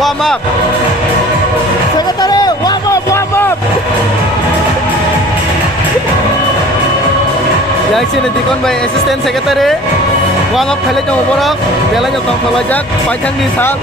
warm up. Secretary, warm up, warm up. Yang sini dikon by Assistant Secretary. Warm up kali jauh borok. Jalan jauh tong pelajak. Panjang di sal.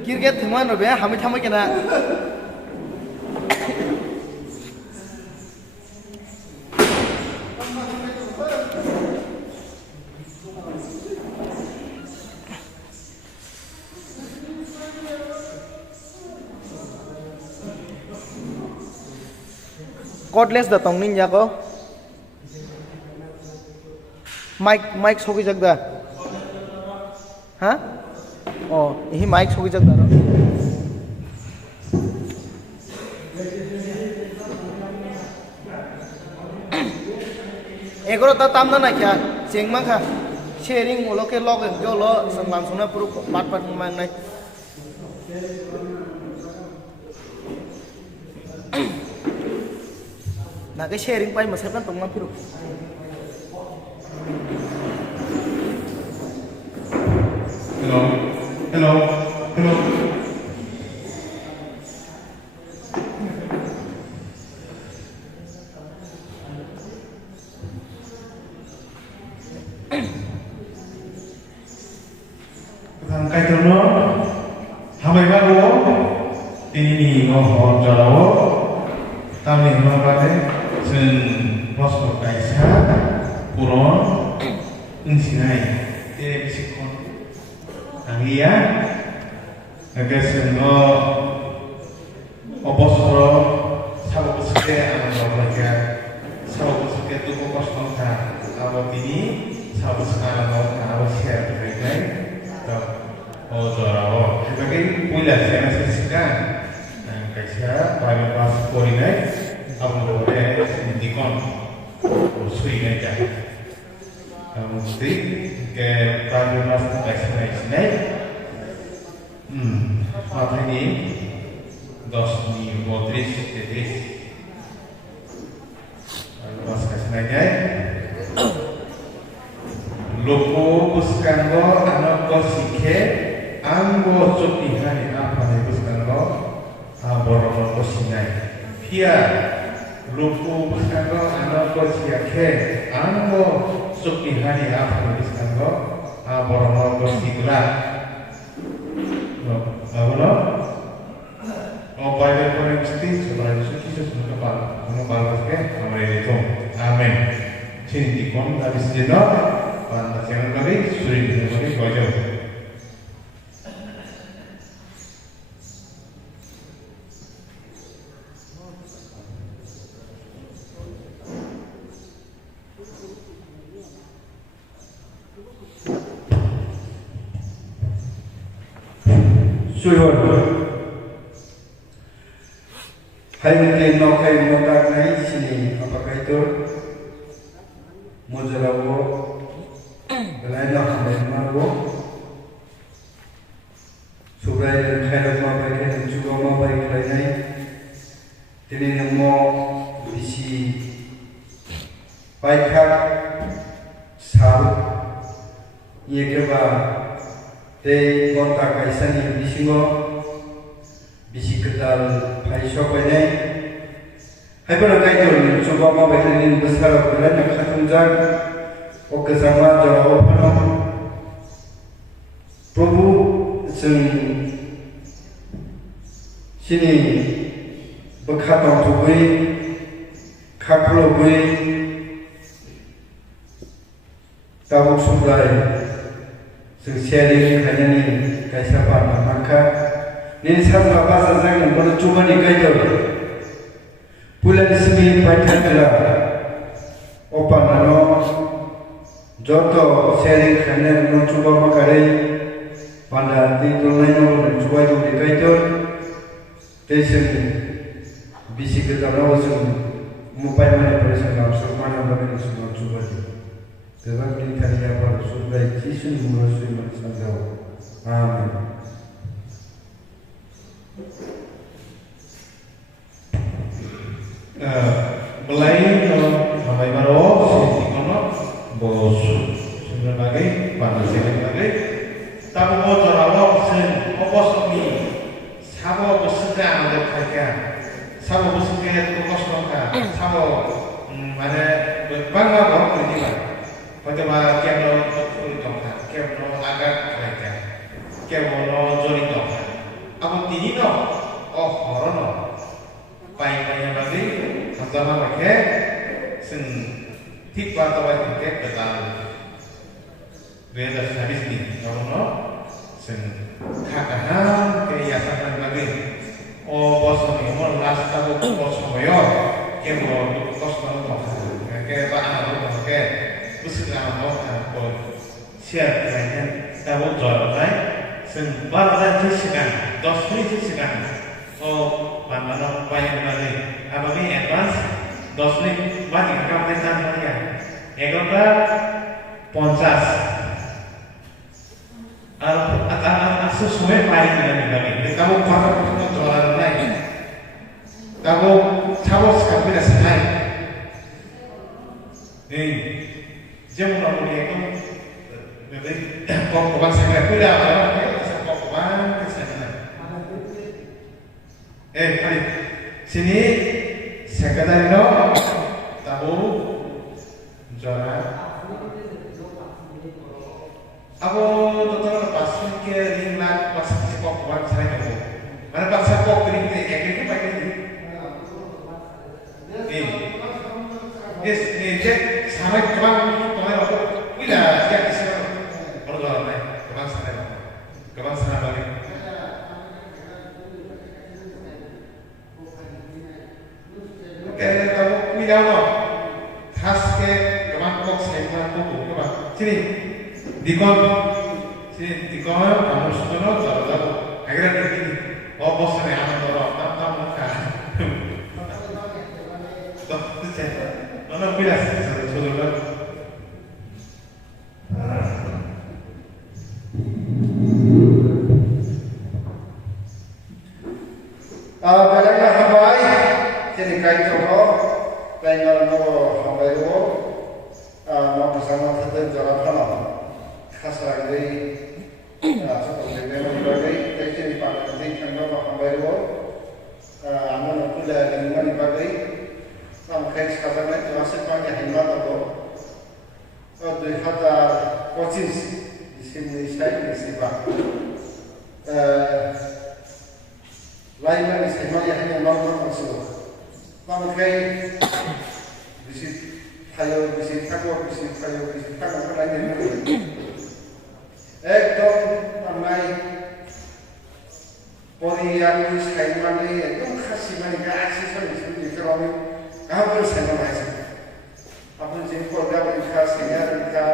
Kirget teman lo be, kami thamai kena. Cordless datang ninja ko. Mic sogi jagda. Hah? Oh, ini mic sogi jagda ro. Egoro ta tamna na kya? Jengma kha. Sharing ulo ke log jo lo sanglang suna puru pat mang nai. Nah, cái sharing pai mà xếp lên tổng năm phiếu. Hello, hello, hello. Thằng cái thứ nó, ham mấy bác bố, ini ngohon jalawo, kami mengambil sen posko kaisa, puron, insinai, televisikon. Anglia, agar seno oposoro sahabat pesuke anak belajar sahabat pesuke itu fokus kontak awal ini sahabat sekarang awal share berbagai oh jarawo sebagai pula saya saksikan kaisa pada pas koordinat awal boleh sendikon usui aja mesti ke pada pas kaisa ini apa ini 2023 Mas kasih nanya Lopo Puskango sikhe anggo choti hani apane buskango borok ko sinai pia lupu buskango anoko siakhe anggo choti hani apane buskango borok ko sigla abono Bible ko mesti sebenarnya kita sudah kepal balas ke amre itu amin sini kon habis jeda pan jangan kali suri kali baca suri Hai mungkin no kai modak nai sini apakah itu mojalawo belai no hamil marwo surai dan kai ma baik dan juga ma baik nai tini nemo bisi baik sal ye keba te kontak kaisani bisingo bisi kedal hai sopanai hai pada kaitun coba mau betulin besar bulan yang ketunjuk oke sama jauh penuh Prabhu sini berkata untuk gue kaklo gue tabuk sublai sharing hanya ni kaisa pada maka Ini sahaja bahasa saya yang cuma dikaitkan. Bulan semi pakai jelas. Opan nano, jodoh sharing kerana nano cuba makarai. Pada di dunia nano cuba itu dikaitkan. Tesin bisi kita nano sum mupai mana perasaan nano semana mana semua cuba itu. Sebab kita ni apa sudah jisun murasui macam jauh. Amin. Mulai sampai baru sisi kono bos sebagai pada sebagai tamu motor awak sen opos kami sabo bersedia ada kerja sabo bersedia itu kos mereka sabo mana berbangga bawa kerja pada masa kemlo jongka kemlo agak kerja kemlo jori jongka aku tini no oh horono pai bagi sama pakai sen tipe atau pakai betal beda habis ni horono sen kakanan keyasan lagi oh bos ni mau last tahu bos moyo kemo bos mau pakai apa pakai busuklah mau apa siap kayaknya tahu jual sen baru jisikan 10 menit jisikan oh mana banyak lagi abang ni advance 10 menit banyak kamu tekan lagi egoka 50 atau sesuai paling lagi kamu pakai jualan lain kamu cabut sekarang tidak selesai jam berapa ni itu jadi kau bangsa kita tidak kau bangsa mari sini sekadar itu tahu jualan aku total pasti ke 5 lakh pasti kok buat saya itu mana pasal kok kering ini pakai ini cek sampai kemana aku tidak dia bisa kalau jualan naik kemana sana balik Kaya tahu tidak no, khas ke kemana kok saya mampu coba sini dikon kamu sudah no tahu akhirnya begini oh bos saya aman dorong tam muka tuh cek mana bilas sudah Kadang-kadang hambai jadi kait toko, pengen nopo hambai itu, nopo sama kita jalan kana, khas lagi so dengan berbagai teknik pakai kantor pakai amo nanti dah dengan berbagai pakai sekarang itu masih pakai hemat atau 2025 di sini saya di sini lainnya di sini hanya normal masuk pakai di sini kayu di sini kayu di sini kayu di sini kayu lainnya ekdom ramai Porian di sini ekdom kasih mana kasih sama di sini kerana kamu sama macam apa sih keluarga berkasihnya mereka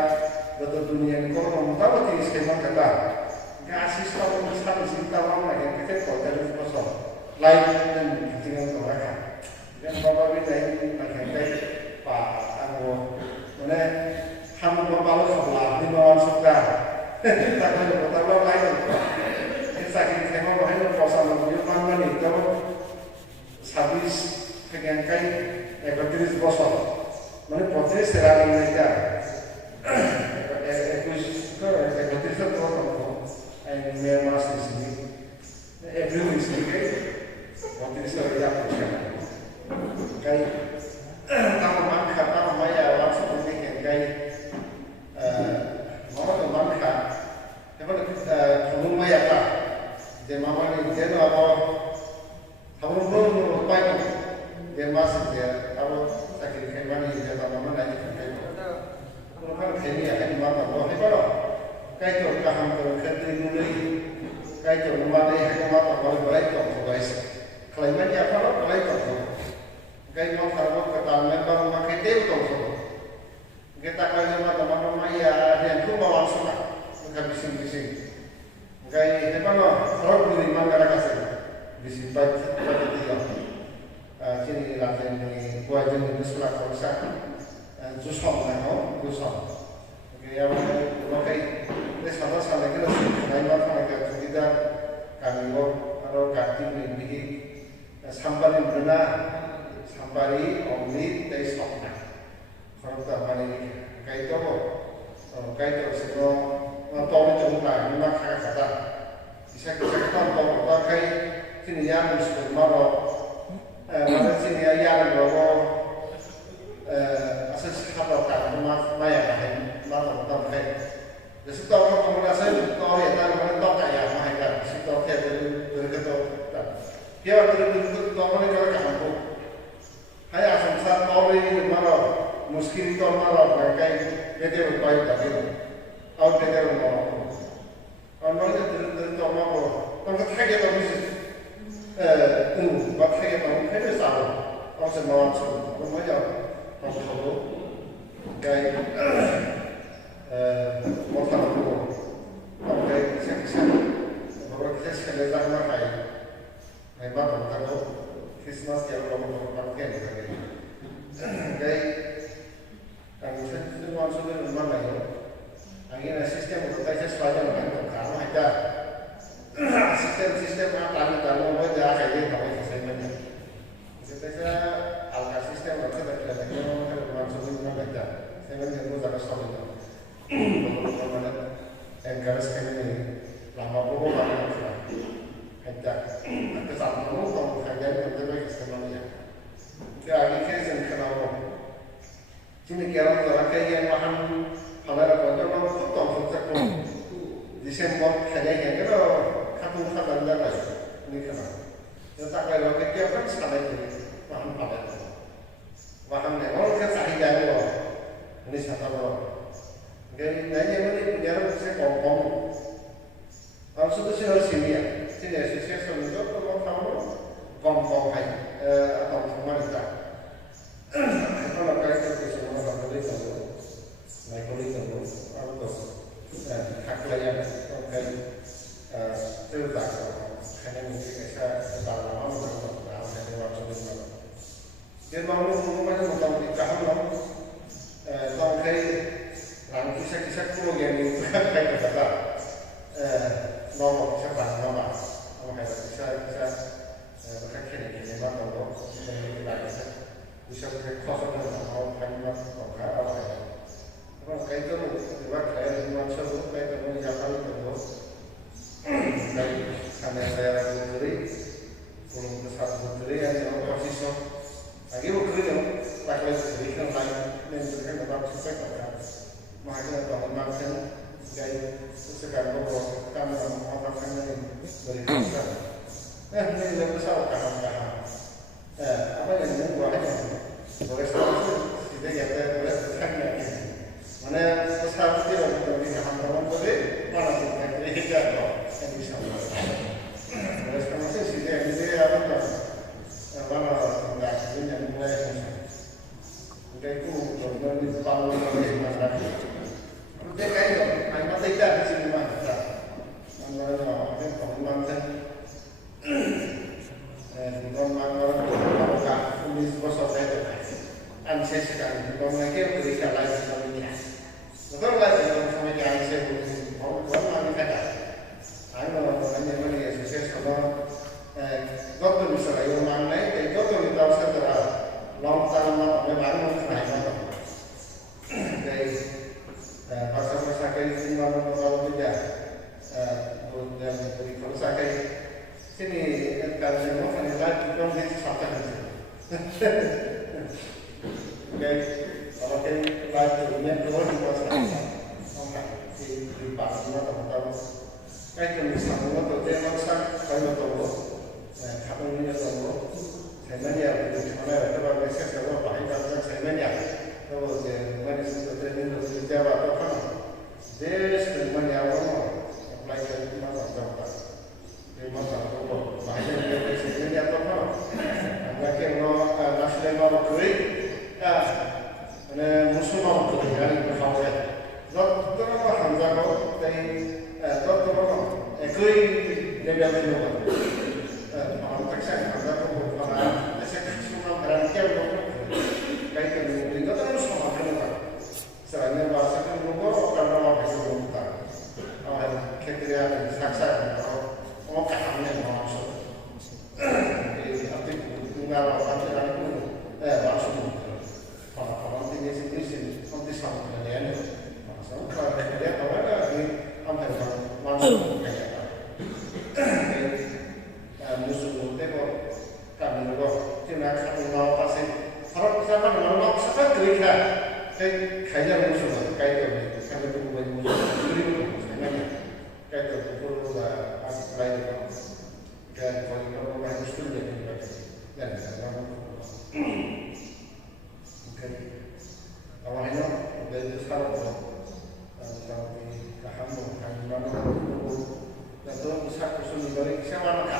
betul dunia ini kalau mau tahu di sini kata kasih sama besar di sini tahu lagi kita keluarga dari kosong lain dan tinggal mereka dan bapak kita ini mereka pak aku mana kamu bapak sebelah di bawah sudah tak ada bapak lain sakit tema bahaya kosong itu mana nih kalau habis kegiatan ekotris kosong mana proses serang mereka ekotris itu orang yang memang di sini every di sini proses serang mereka kayak tamu mangka tamu maya langsung bikin kayak mau tamu mangka apa tamu maya tak dia mama ni dia tu apa tamu pun lupa dia masih dia tamu sakit kemana dia tamu mana lagi kalau kan kini akan mata bawa ni kalau kayak tu kaham tu kerja mulai kayak tu rumah ni akan mata bawa baik tu guys kalau mana dia kalau baik tu kayak mau taruh ke tangan baru makai teh tu kita kalau teman-teman ya dia tu bawa langsung bukan bising-bising kayak apa kalau beli mangga kasih disimpan pada dia sini latihan ini buat jenis surat kuasa jusong nano jusong kayak apa kayak desanya salah kita lain macam kita kita kami kalau ganti ini sampai benar sampai omni dari stoknya kalau tak mana kayak itu kayak itu semua tahun jumlah lima kata bisa kita tahu pakai sini yang sudah malu mana sini yang bawa asal siapa kan maya kan malu tahu kan jadi tahu kamu rasa tahu ya tahu mana tahu kayak mana kan si tahu kayak dari ketemu dia dari tahu mana kalau kamu hai asal tahu ini malu muskil tahu malu kayak beda baik tapi out there on the the tomorrow on the tag of this but tag of the sound also not so much of the guy what kind of okay section or section is not high my mother tahu Christmas yang belum pakai guy and itu maksudnya mana ya akhirnya sistem berkaitan sesuatu dengan kamu ada sistem apa kalau mau dia kayak kamu sistemnya kita alga sistem apa kita kalau maksudnya mana ada sistem yang mau ada soal itu mana enggak ini lama pun lama ada kesalahan kalau kajian itu sistemnya ya akhirnya kalau sini kira orang kayak paham halaman kalau foto foto Desember kayaknya kalau katung katung dah ini kan, jadi kalau kita kan sekali ini paham pada, paham ni orang kan sahih jadi ini satu orang, jadi nanya ni biar saya kompom, kalau sudah sini saya itu kalau kamu kompom hai atau semua itu, kalau kayak itu semua kalau itu naik itu atau hak layan kayak terus hanya mungkin saya dalam dia mau macam dikaham kalau kayak orang kisah pulau yang itu kayak kata nomor siapa nama kayak bisa bekerja di mana kalau bisa kosong mau kalimat kalau kayak itu buat kayak macam itu kayak teman Jepang itu karena saya berdiri, belum besar berdiri yang posisi lagi berdiri dong, lagi berdiri kan lain menunjukkan tetap sesuai dengan makanya kalau makan gaya sekarang kalau kami mengatakan ini dari besar, ini lebih besar kaham. Apa yang membuat boleh selalu tidak kita boleh bertanya mana besar tidak lebih kaham boleh mana boleh kita yang bisa boleh sekarang sih dia apa mana tidak punya mulai udah itu benar di depan oleh masyarakat udah kayak hanya tidak di sini masyarakat mana orang komitmen Bukan orang tulis bosok saya anses sekali. Bukan lagi berikan lagi sebelumnya. Betul lagi sama dia anses bukan mana kata. Ayo hanya beri anses kalau dokter bisa lagi mana itu dokter kita harus segera long term memang mengenai dari pasal-pasal kayak ini kalau tidak dan beri pasal sini kalau saya mau kan lagi dong di sana oke kalau kayak lagi punya dua di pasar oke di pasar atau kayak di sana atau di pasar kayak itu kamu ini itu saya nanya di mana ada apa saya kalau pakai kalau saya nanya kalau saya mana sudah training untuk jawab apa kan dia sebenarnya apa apply ke mana apa masa itu banyak yang disini atau apa? Mungkin nasional mau beri, musuh mau beri yang berkawal. Dokter apa hamzah kau dari dokter apa? Ekoi dia bilang apa? Orang Texas hamzah kau orang Texas semua orang kaya dokter. Kayak itu itu terus sama kan? Selain bahasa kan lugu karena apa itu lugu. Ketika saksa mau kahamnya maksud arti tinggal orang itu maksud orang tinggi sini nanti sama kalian maksud kalau dia tahu ada di hampir maksud kayak musuh itu kami juga tidak satu pasti kalau sama dengan maksud kerja kayak musuh kayak itu kan itu bukan musuh kayak itu lain dan kalau orang Muslim jadi dan orang mungkin awalnya dari sekarang kalau di kahamu mana dan tu bisa kusul dari siapa nak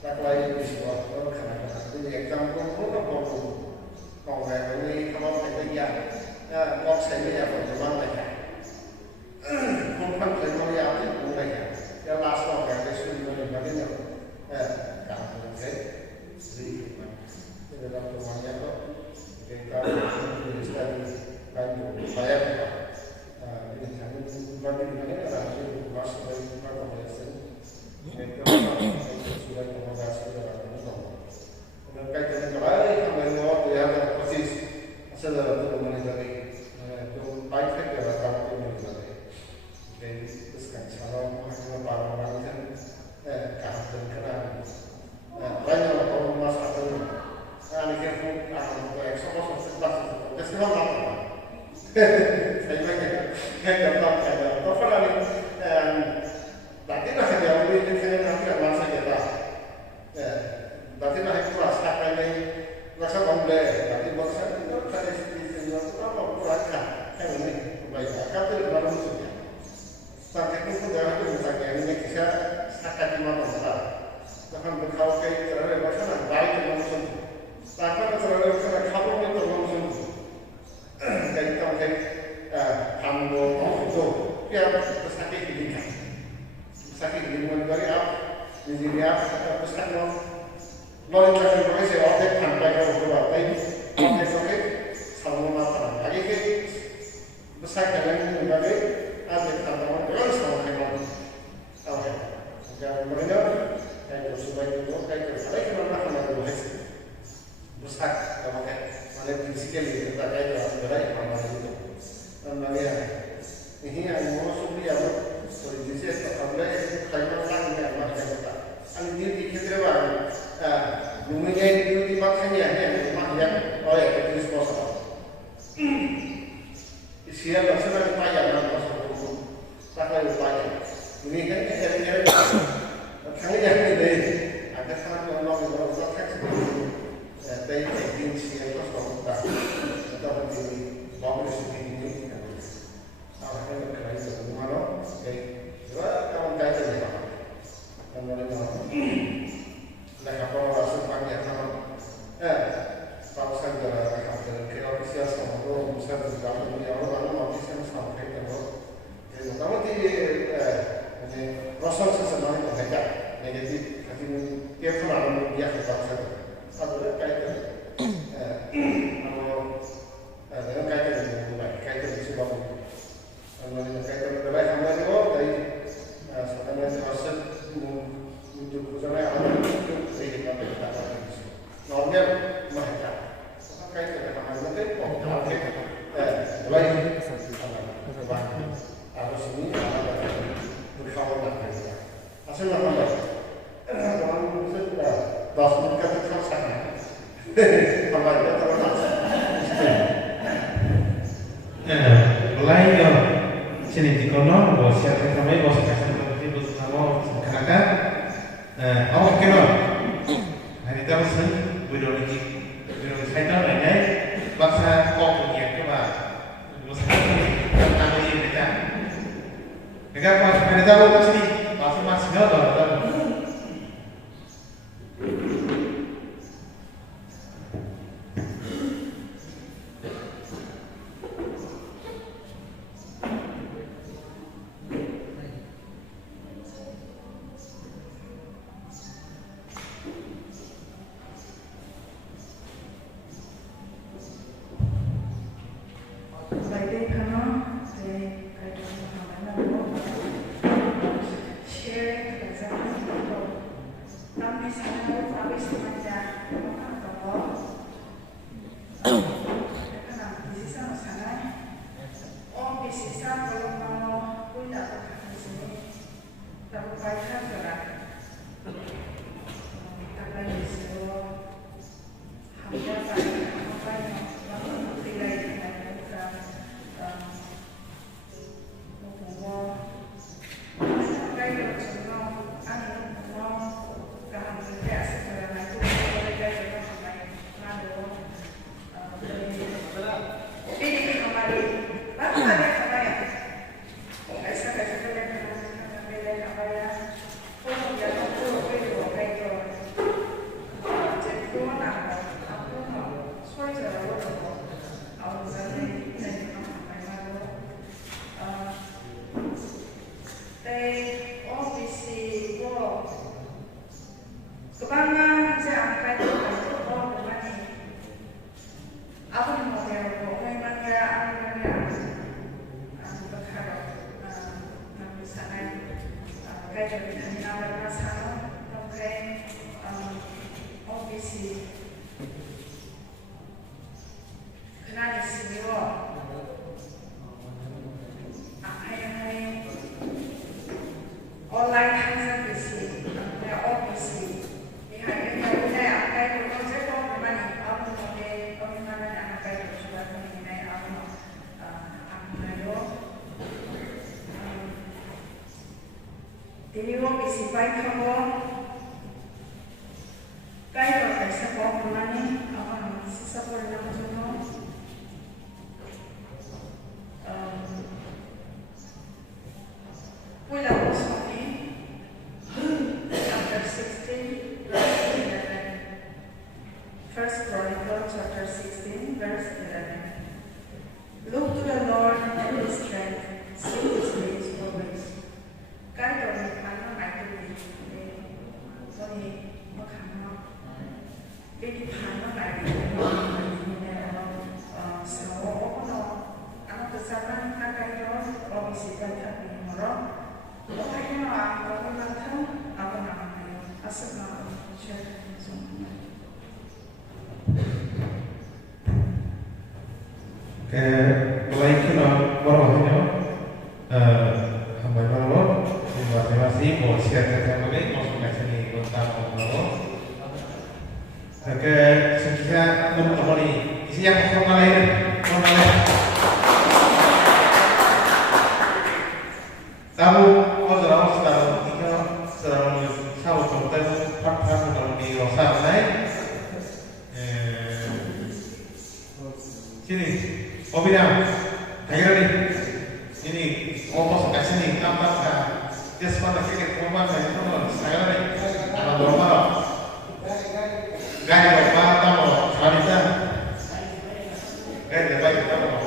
tak lain di sebuah orang kerana itu exam pun kalau ini kalau kita ya kalau saya ni apa zaman lagi bukan zaman yang itu lagi yang last one kayak itu sebagainya kamu oke jadi dalam rumahnya kok kita bisa bantu bayar ini kami bagi mana ada masuk dari mana biasa mereka sudah mengoperasi dalam itu mereka itu kembali kembali waktu yang persis setelah itu menjadi itu baik sekali kalau itu menjadi jadi terus kan kalau para orang kan kampung kerana banyak orang masuk atau ini kerja untuk ekspor sesuatu jadi semua orang saya kayak apa kalau tadi nak kerja ini saya nanti akan masa kita tadi nak kelas apa ini rasa komplek tadi bangsa itu saya seperti apa perangkat yang ini baik apa itu baru maksudnya sampai itu dah itu misalnya ini kita akan dimana bahkan berkau kayak terlalu banyak baik langsung bahkan terlalu banyak kabur itu langsung kayak kita kayak kamu itu dia sakit gini sakit gini dari apa jadi dia besar loh lalu kita juga sih orang tanpa kalau berapa ini oke sama apa lagi ke besar kalian juga ada tantangan terus sama kayak oke jangan mereka kayak supaya itu kayak saya kena nak bahas besar kalau kayak mana fisikal kita kayak berai mana itu dan dia ini yang mau sudah polisi sampai kayak mana yang macam apa. Andi di kita baru, lumanya itu di makanya yang oleh itu sponsor. Siapa sebenarnya payah dalam masa itu, tak lagi payah. Ini kan kira-kira kami yang ini ada sangat lama yang berusaha seperti dari teknik siapa sponsor atau di bawah ini. Salah yang berkaitan dengan mana? Dua kawan kaitan dengan mereka kalau rasa pakai sama pausan dari kreasi sama itu bisa berjalan dengan orang mau bisa sampai ke jadi kamu di ini proses sesuatu mereka negatif tapi dia pernah dia kebangsa satu kaitan kalau dengan kaitan dengan kaitan sebab dengan kaitan berbeda sama itu dari sebenarnya proses untuk misalnya ada untuk kehidupan kita normalnya mereka kaitan dengan hal itu mulai harus ini ada berkawan mereka asal apa kalau misalnya das mereka terasa apa itu terasa mulai sini di kono bos yang kami bos kasih seperti bos kamu sekarang awak kenal hari itu sen video saya tahu ada bahasa kok punya coba bos kamu ini kita mereka pas ada tahu sini masih masih ada mulai kena warahnya hambai malam ke sukses kembali isi yang formal tahu orang sedang sawo contoh fakta kalau di Rosa naik sini Obinam akhirnya ini ongkos ke sini tampak dia sempat sakit korban saya itu saya nih anak normal gaya apa tahu wanita gaya baik tahu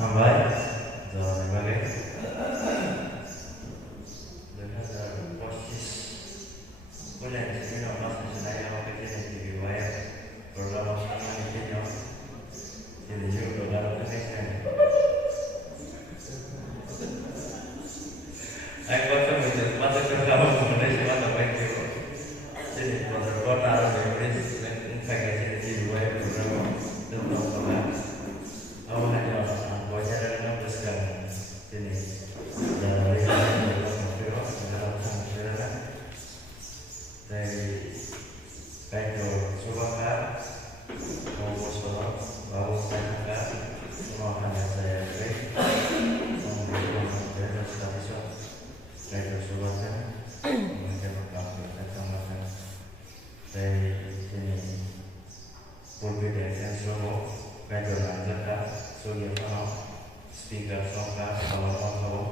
Sampai, jangan balik. speaker songka kalau mau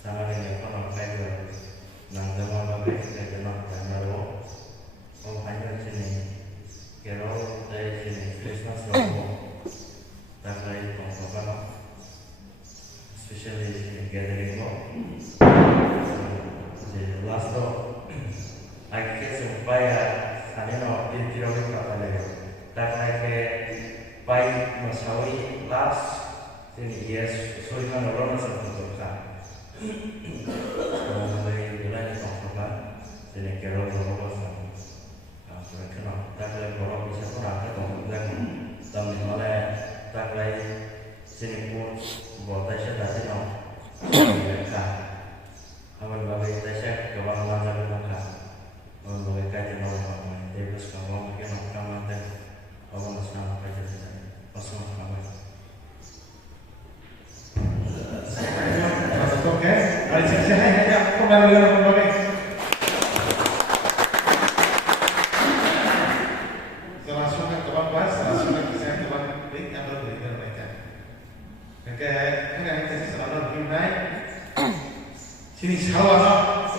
sama dengan penonton itu nang zaman bagai kita kenal kamera hanya sini kero dari sini Christmas logo tak lain pengkapan especially in gathering lo jadi last to I guess upaya hanya no tidak apa lagi tak lain baik masawi last ini yes so kan orang masih menentukan mulai bulan Oktober jadi kira berapa sama sudah kenal tak lain berapa bisa kurang ke dan tahun mulai tak lain sini pun buat saya tadi no mereka aman bagai saya kawan macam mereka aman bagai kajian orang dia bersama mungkin orang macam awal senang kerja saya pasang kawan. Oke, hari ini saya kembali dengan berbagai. Langsung ke teman bahas, langsung ke saya teman beli yang berbeda dengan mereka. Oke, ini yang kita selalu dimulai. Sini sawah,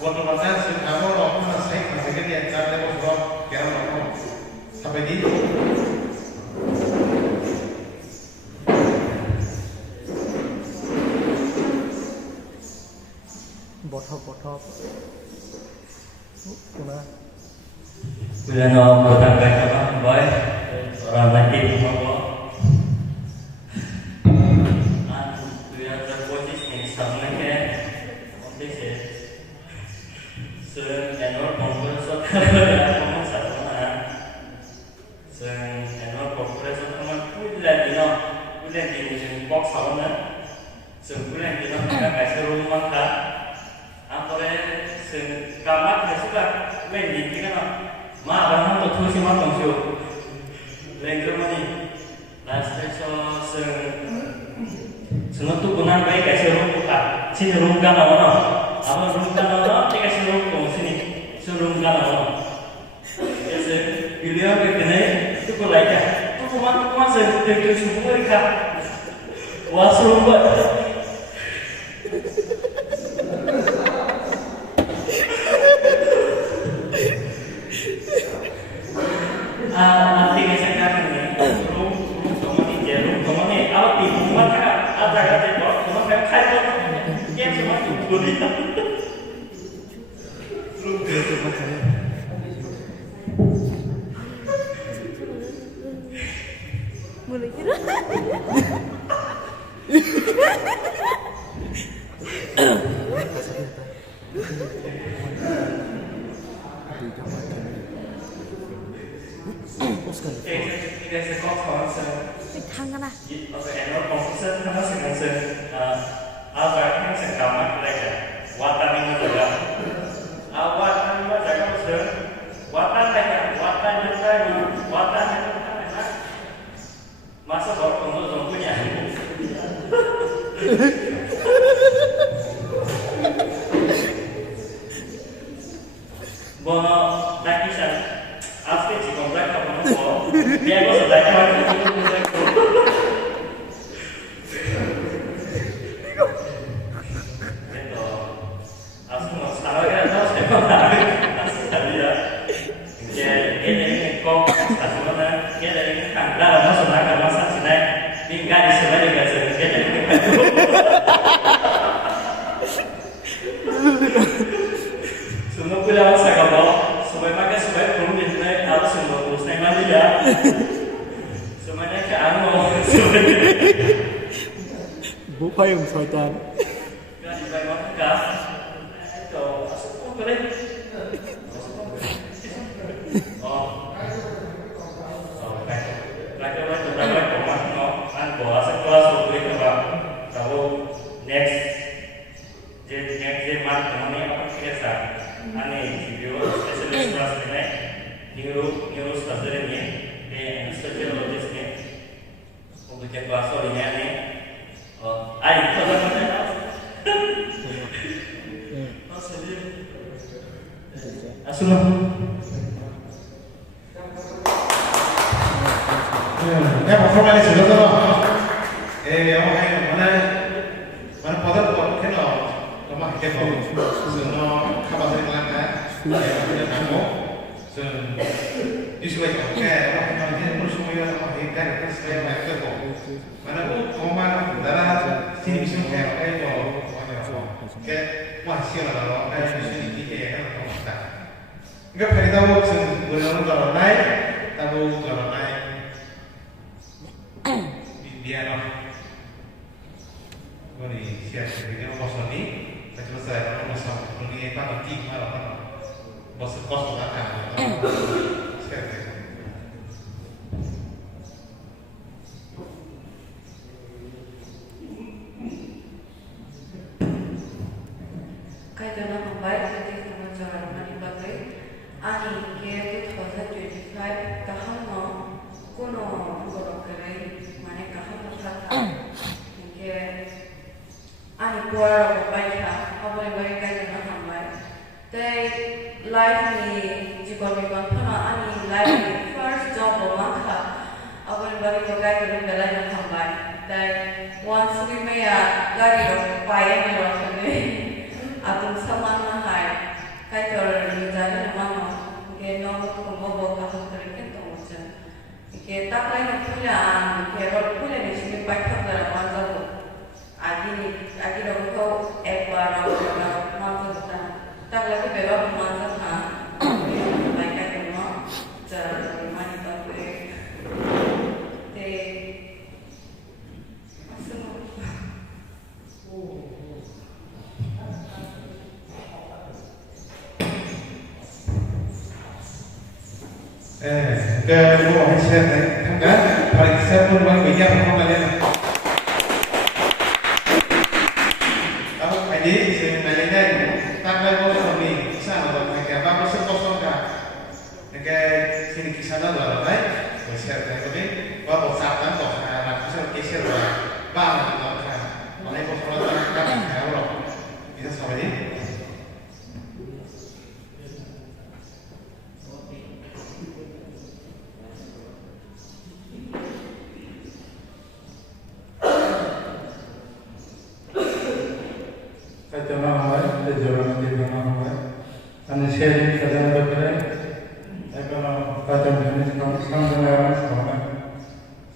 buat teman-teman sini kamu orang pun saya sampai dia cari bos kira orang sampai di. Botol kuna bila no botang kaca boy orang lagi mau dia terposisi nih sama kayak onde sih senor kompresor kamu satu mana senor kompresor kamu udah di box sama sebulan di kita kasih rumah kan Antara kamar yang suka main di mana, orang tu tuh sih macam tu, lengkap ni, last semua tu guna baik kasih room buka, sini room kan mana, apa room kan mana, dia kasih room tu sini, room kan mana, jadi bila kita tu kau lagi, tu cuma seperti semua mereka, washroom buat. Nanti saya akan ini room kemana awak di rumah kan ada kata bos cuma saya kaya dia cuma itu dia mulai kira Ini saya kau kawan saya. tangan lah. Oke, enor komputer nama saya apa yang saya kamar mereka. Watan ini juga. Watan ini jaga besar. Watan mereka, watan juga, watan itu kan masa baru untuk punya. Bono lagi saya. Asli si komplek apa nopo? Dia kok sedang kawan itu komplek. Itu, asli mau salah kan? Saya asli tadi ya. Dia ini kok asli mana? Dia ini kan dah masuk nak masa sini. Tinggal di sana juga sedikit jadi. Semua pulang saya kabar. Supaya belum jadi harus semua saya mandi ya. Semuanya ke anu. buka yang soitan. Kan di bawah gas. Itu asal pun boleh. Oh. Oke. Lagi kemana no? Kan bawa sekolah sudah coba. Kalau next month kemana apa kira-kira? Ane video specialist kelas ini neuro surgery ni dan surgeologist ni untuk kelas ini ni ai itu apa Asuna Ya, performa ini sudah mana pada buat kenal, lama kenal, semua kabar dari mana, punya kamu, disuai oke, lama kenal dia pun semuanya lama hidup kan saya mereka kok, mana pun koma darah sini bisa kayak oke, masih lah, kayak sini kita kan kita, enggak pernah tahu sebenarnya kalau naik, tahu kalau naik, dia Beri siap jadi kalau bos ini, macam saya kalau bos ini apa nanti malah bos kos akan siap. Kaya dalam membaik dari pembicaraan melibatkan ani ke 2025 kahal no kuno goro kerai mana kahal berkata ke ani kuara berbaiknya apa yang baik kaya dalam membaik dari life ni jika memang pernah ani life ni first job bermangka apa yang baik kaya dalam dalam membaik dari once we may gari berbaik ni atum sama hai kai tor ni jana mano ke no ko bobo ka to ke to ucha ke ta kai no pula an ke ro pula ni sini paitha dara manza ko agi ro ko ek bar ro manza ta ta la ke beba manza tha mai ka ke no cha mani ta ko te asmo ke lu mau share kan paling share pun paling banyak sama kalian kamu aja saya nanya tak lagi mau suami sana atau kayak apa masih kosong kan kayak sini kisah lah lah baik share kan tapi wah WhatsApp kan kok anak bisa share lah bang kan mana kosong lah kan ya bisa sama ini sharing kadang berkait, kalau kadang jenis kampung dengan sekolah,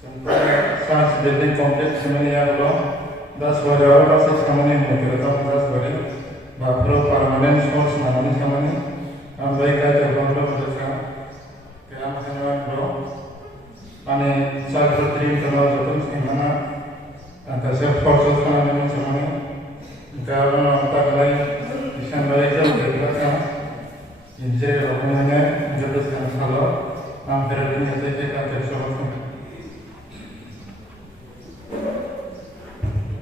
sampai saat building kompleks semuanya ada, 10 orang masih semuanya mungkin ada 10 orang, baru permanent source mana semuanya, ambil kaca baru berdekat, kayak macam bro, ane saat bertrim kalau betul semana, antara self force mana semuanya, kalau tak lain, bisa mereka berdekat. Injil orangnya jelaskan kalau hampir ini saja ada soal.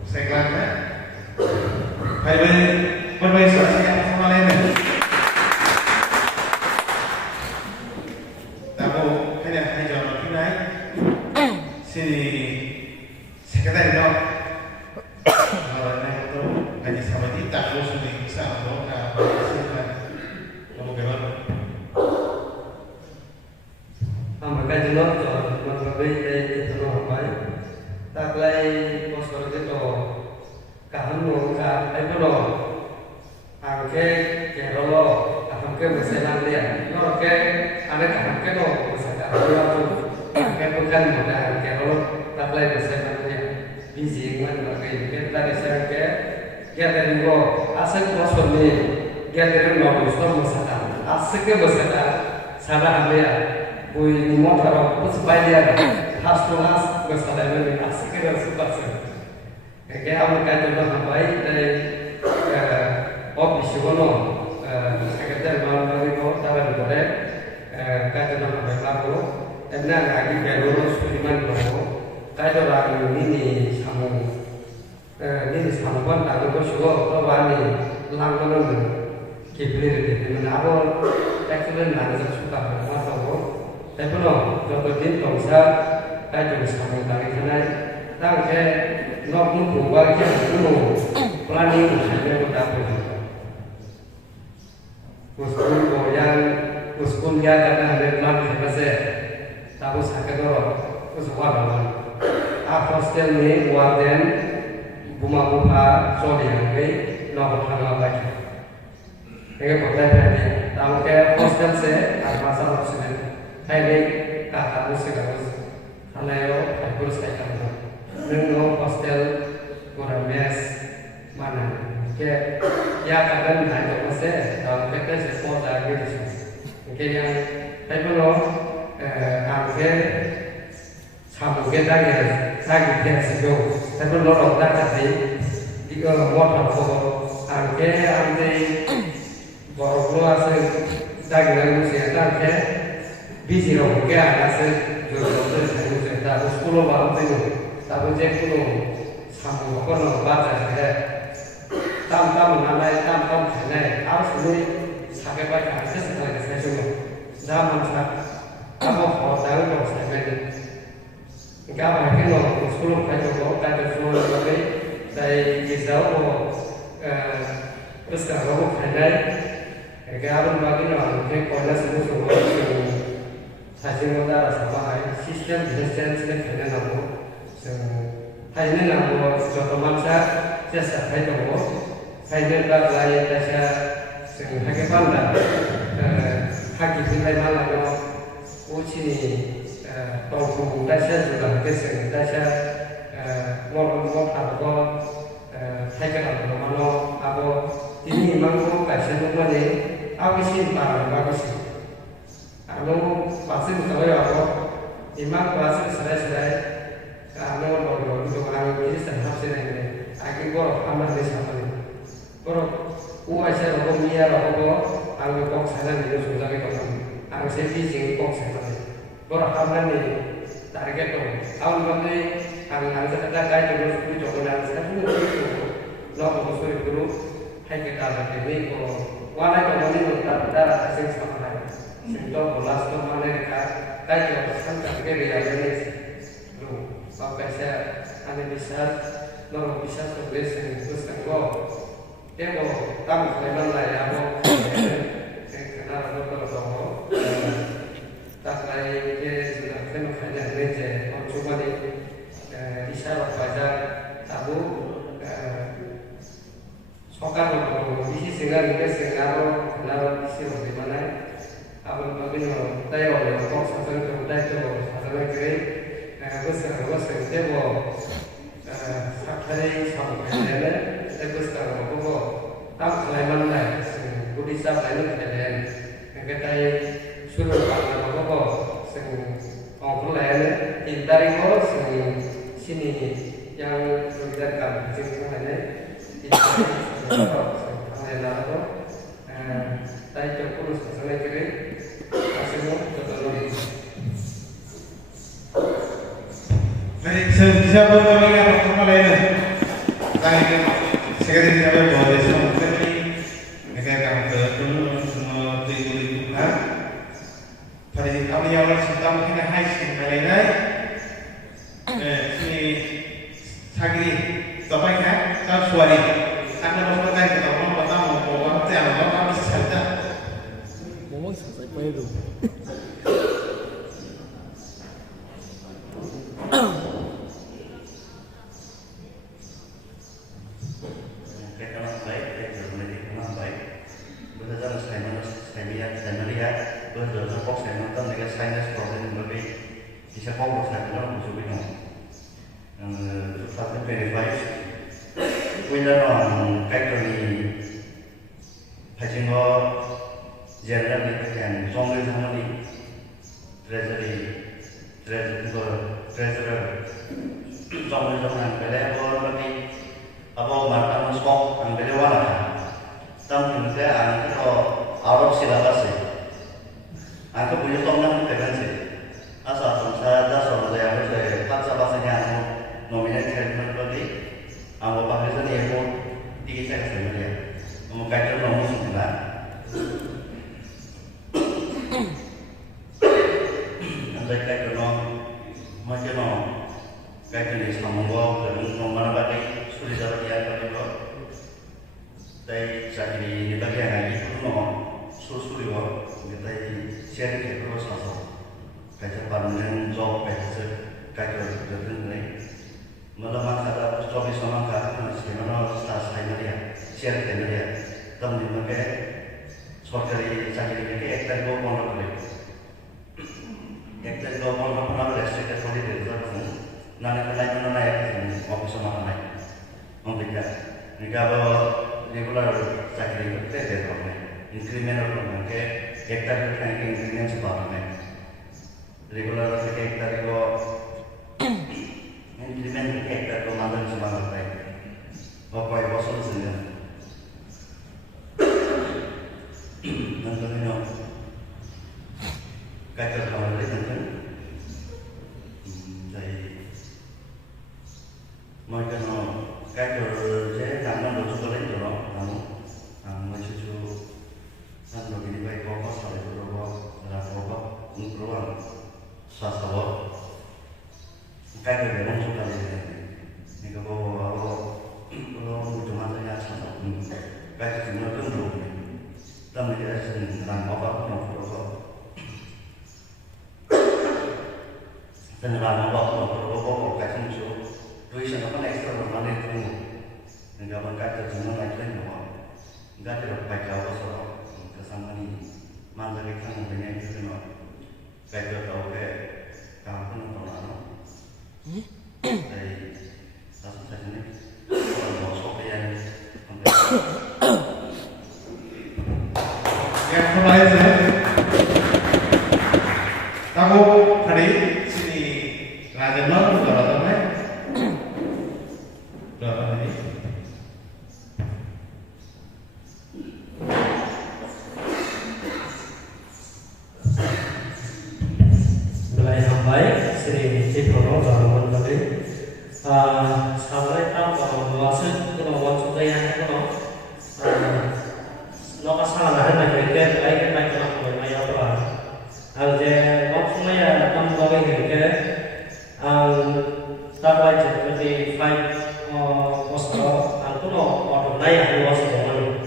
Saya kata, berbagai saksi yang sama lainnya. Tahu hanya jalan pinai, sini sekitar itu. Kalau naik itu hanya sama di tak terus di sana atau Mereka jelas berbeda dari jenuh apa ya. Tak lagi posko itu kahanu kah, itu angke kerolo, angke bersama dia. Angke anak angke bersama dia tu, angke bukan muda angke kerolo, tak lagi bersama dia. Busy kan, angke kita bersama dia dari go, asal posko ni, dia dari nomor posko bersama, asal ke bersama, salah dia. Koi motor apa sebaya khas tulas bersama dengan asik dan super. Kayak apa kan contoh baik dari office kono sekretari malam hari kau tahu boleh kan contoh baik aku enak lagi baru suliman kono kayak orang ini sama pun tak ada suruh kawan ni langganan kiblir di mana awal excellent ada suka masa tapi no, kalau dia bisa, kita juga sama dari sana. Tapi nak mengubah dia dulu, planning saja kita perlu. Uskun dia kena ada plan kita se, tahu sakit orang, uskuan orang. hostel ni warden buma bupa soli hangai no thanga baki ege botai phani tamke hostel se armasa losine thaile ka habu se gaus halayo haibur sai kana nung hostel gora mes mana ke ya kadan hai to se tamke ke se po da ge ke yang haibulo angke samuke dage sagi tensigo tapi lorong dah tadi jika motor foto angke ante boroklo ase dage lagu siapa ke busy roh ke ase jodoh terus kita sekolah baru tu tapi je kuno samu kono baca ke tam namai tam kene harus ini sakit baik harus sekali saya cuma zaman sak apa hotel kalau saya các bạn cái lò của số lượng phải có cái được số lượng cái đây cái giáo của tất cả các bộ phận đấy cái áp dụng vào cái nhỏ cái còn là sử dụng của thay thế nó ra là sao phải system business cái phải là nào thay nên là một cho tụi mình sẽ thay đổi thay nên là lại sẽ hai cái văn là hai cái thứ hai là nó u chi tàu cùng đại sẽ rồi là cái sự đại sẽ ngon thảo có thay cái nào mà nó abo ini mang có đại sẽ nó này áo cái xin vào cái gì nó bác sĩ nói là có thì mang bác sĩ sẽ nó rồi được ăn cái sản phẩm sẽ này ai cái có ăn được sản phẩm này có u ai sẽ có mía là có ăn cái con sản phẩm này chúng ta cái con ăn sẽ đi những con sản phẩm này berhamlan ni target tu. Awal mula ang sekedar kaya dulu sepuluh cokolan sekarang itu lalu musuh dulu hai kita lagi ni ko wala ko ni untuk darah asing sama lain. Sebab bolas tu mana mereka kaya pesan target dia ni lu sampai saya ane bisa lalu bisa sukses terus ko dia ko tam level lain apa kenal betul tak lain ke sudah kena kerja kerja cuma di isyarat baca tahu sokar isi sehingga kita sehingga kenal isi di mana apa begini tayo oleh kok sampai ke tayo sampai ke besar tebo sakari sampai ke tebo sekarang aku tak lain mana budi sampai ke dalam kita suruh kalau apa orang lain dari kos sini yang berdekat dengan mana itu orang lain tu tadi tu pun sampai kiri semua betul. Baik, bisa bertemu dengan orang lain. Saya sekarang tidak boleh sampai ni. Negara kami betul semua diulikan. Pada kami yang orang cinta mungkin hai sini lainnya. Sini sagri, sampai kan? Kau suari. Anda mau bertanya kita orang bertamu, orang tiada orang kami sahaja. Ngomong selesai baru. Malam kata story sama kata sebenarnya start saya share dia. Tapi mereka sorry cakap mereka ekter go pondok boleh. Ekter go pondok pernah restrict sorry result pun. Nana kena mana ya office sama mana. Mereka kalau regular cakap mereka dia boleh. Increment orang mereka ekter kena increment sebab mereka. Regular mereka ekter go increment ekter go mandan sebab mereka. Apa yang bosan sendiri. Nanti kaitan kawan lain nanti dari mereka kaitan je kamu lucu lain tu kamu macam nanti begini baik bawa sampai tu bawa untuk sasawat kaitan dengan lucu lain ni kalau cuma saja sasawat kaitan cuma tu Tapi dia sedang apa nak berbuat. Sedang apa kat sini tuition apa ekstra mana itu. Enggak mengkat semua naik lagi bawa. Enggak ada baca apa soal kesama ni. Mana kita dengan itu no. Baca tahu ke kampung mana. Dari satu ni orang masuk yang Yang kemarin saya, kamu hari sini Raja Long berapa tahun? Berapa hari? Belai hambai seri cipono zaman tadi. Sampai tahu bahwa kalau waktu dia itu Nokas salah nak kerja, baik baik nak bermain apa. Alje waktu saya kamu bagi kerja, tak baik jadi five posto, aku no waktu naik aku wasir dengan.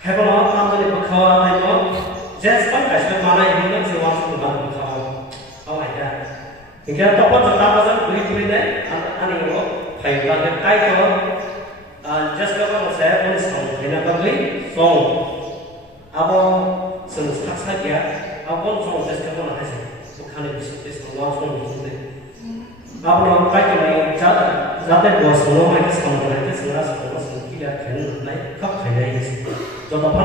Hebel kamu ni berkawan itu, just kan kasih mana ini kan si wasir dengan berkawan. Oh my god. Jika topat tetap pasal beri deh, ane itu, five bagai kait itu. Just kalau saya pun song, ini bagi song. Apa sensak saja, apa song just kalau nak sih, bukan bisnis langsung bisnis. Apa orang kait ini jatuh bos semua mereka song mereka seras semua tidak kena naik kap kena ini. Jadi apa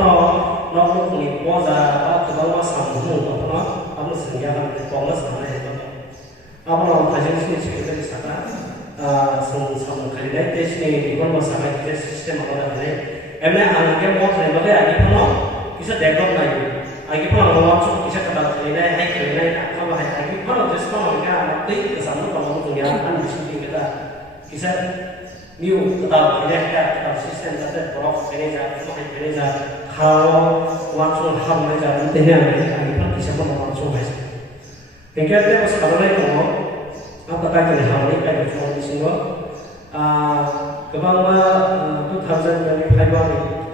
nak ni wajah atau bawa sambung apa sengaja kalau sama itu. Apa orang kajian sini sekitar di sana. Sama kali ni, desni ikon masalah kita sistem apa dah ni. Emne angin mau terima dia, angin pun bisa develop lagi. Angin pun orang tu bisa kata kali ni, hai kali ni, apa bahaya angin pun just pun mereka mati kesana kalau dunia kan bisa kita bisa new tetap kita sistem tetap prof kerja, semua kerja. Kalau langsung ham mereka ini angin pun bisa pun langsung bisa. Mungkin dia pas kalau ni apa kaitan hal ini kaitan dengan semua kebangga 2025 ini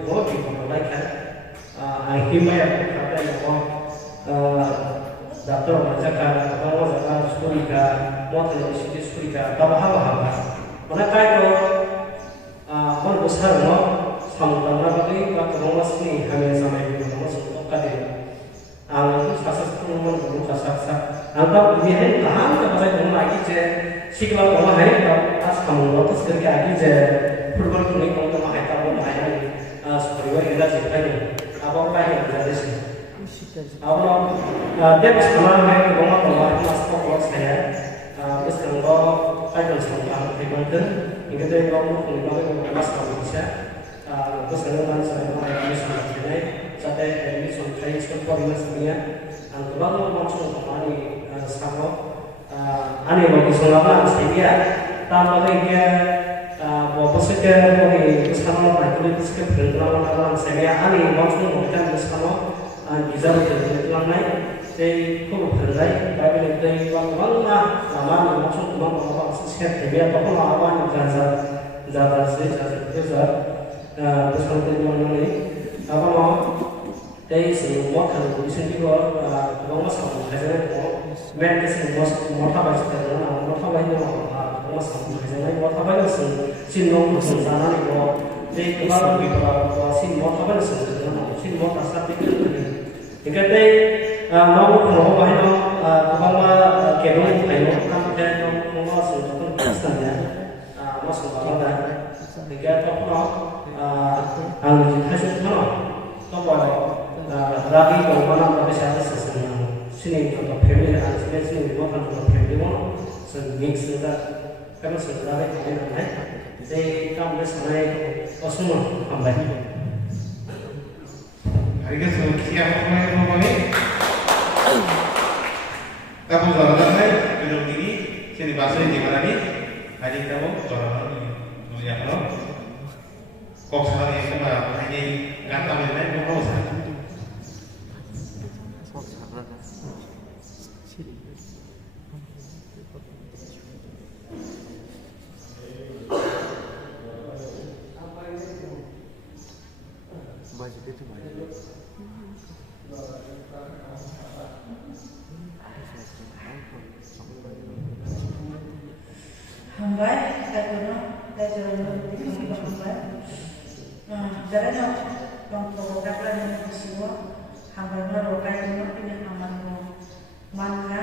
mau diperolehkan akhirnya kata yang daftar menjaga kebangga jaga surga mau televisi surga apa mana kaitan mana besar no samudra bagi kebangga sini hanya sampai di mana masuk kadi itu sasar pun belum sasar Nampak ini tahan kepada orang lagi je, sikap orang hari as kamu waktu sekali lagi je, football pun ikut orang hari tahu orang hari, seperti itu kita jadi apa yang ada di sini. Apa dia bersama dengan orang masuk kelas saya, bersama kajian sama teman-teman, ini kita orang pun orang kelas kamu bisa, bersama saya orang Islam ini, saya ini sudah sekolah ini sebenarnya, kalau langsung kemari sama ane bagi selama saya tambah lagi bawa sekitar bagi bersama mereka itu sekitar saya ane langsung mereka bersama bisa berjalan naik dari kubu berlai tapi dari bagaimana sama langsung membawa sekitar dia apa lawan jalan saya bersama teman-teman ini apa mau dari semua kalau di sini juga kalau masalah kerja itu, mereka semua mau tahu sekarang, mau tahu ini समाजाव मोजाङै थाबाय सिनेमाखौ जों जानानै बे गोबां बेफोराव सिनेमाव थाबाय जों सिनेमाव थासारिखौ ओंखायनो मावखौ बाहायनो गोबां केबल थायो नाथाय मावसो खस्ताया मावसो मावदा ओंखायनो आंनि जिथाइसो थानो तबाय रागि दंबाना बेसे आरो सिनेमा फेमिलि आरो सिनेमा थानो फेमिलि जों मिक्स दा karena sebenarnya ini saya kamu sebenarnya semua hambai. Hari ini siapa pemain pemain? Kamu jalan kan? Gedung ini sini bahasa di mana nih? Hari kamu jalan ini yang mana? Kok sekali sama hanya nggak tahu yang lain mau apa? Hambai, kaitnya hambai. Jarang orang program yang semua hambai baru kaitnya ini hambai mana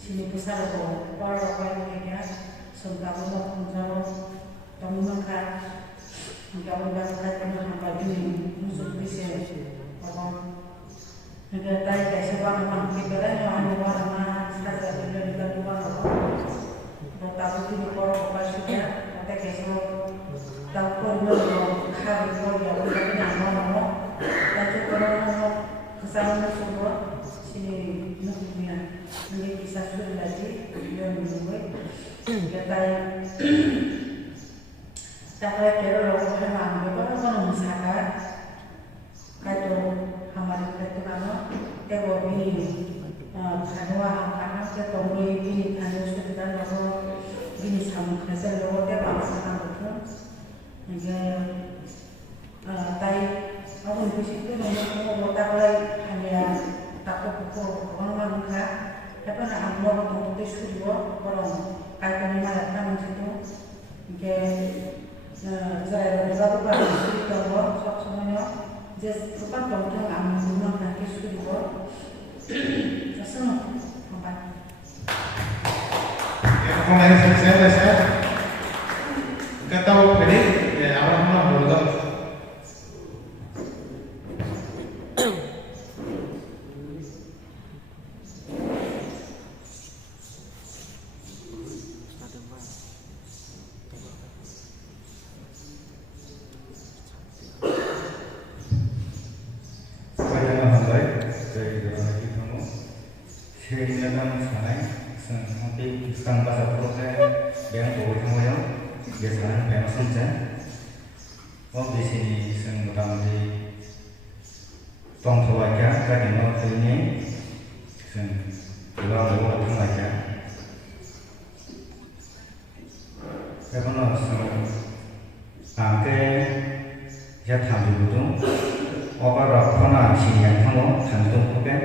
sini besar tu, baru kaitnya sudah menjadi temukan kalau kaitnya hambai ini musuh bisa orang negara kayak sebuah negara yang orang sekarang ini negara tapi di korok pasnya kata keso tahu kalau hari kalau ya udah nama tapi kalau kesana semua sini nubunya ini kisah sudah lagi yang menunggu kata tak kira orang orang kalau masyarakat kalau hamaran itu mana tebo ini kanwa karena kita ini ada sudah lalu ini sama kerja lewat dia bangsa kampung, jadi tay aku di situ mau botak lagi hanya takut pukul orang mana, tapi nak ambil untuk itu juga orang kaitan dengan datang situ, jadi saya beberapa kali itu juga semuanya, jadi bukan kalau ambil guna nanti itu juga, semua apa? Kemarin saya nggak tahu ini awal-awal dulu kan. Sekarang pasal proses yang boleh biasanya yang saja. Di sini pertama di tong aja kan yang ini pulau tong aja. Karena angke ya tahu dulu. Orang orang sini yang tahu tahu tu kan,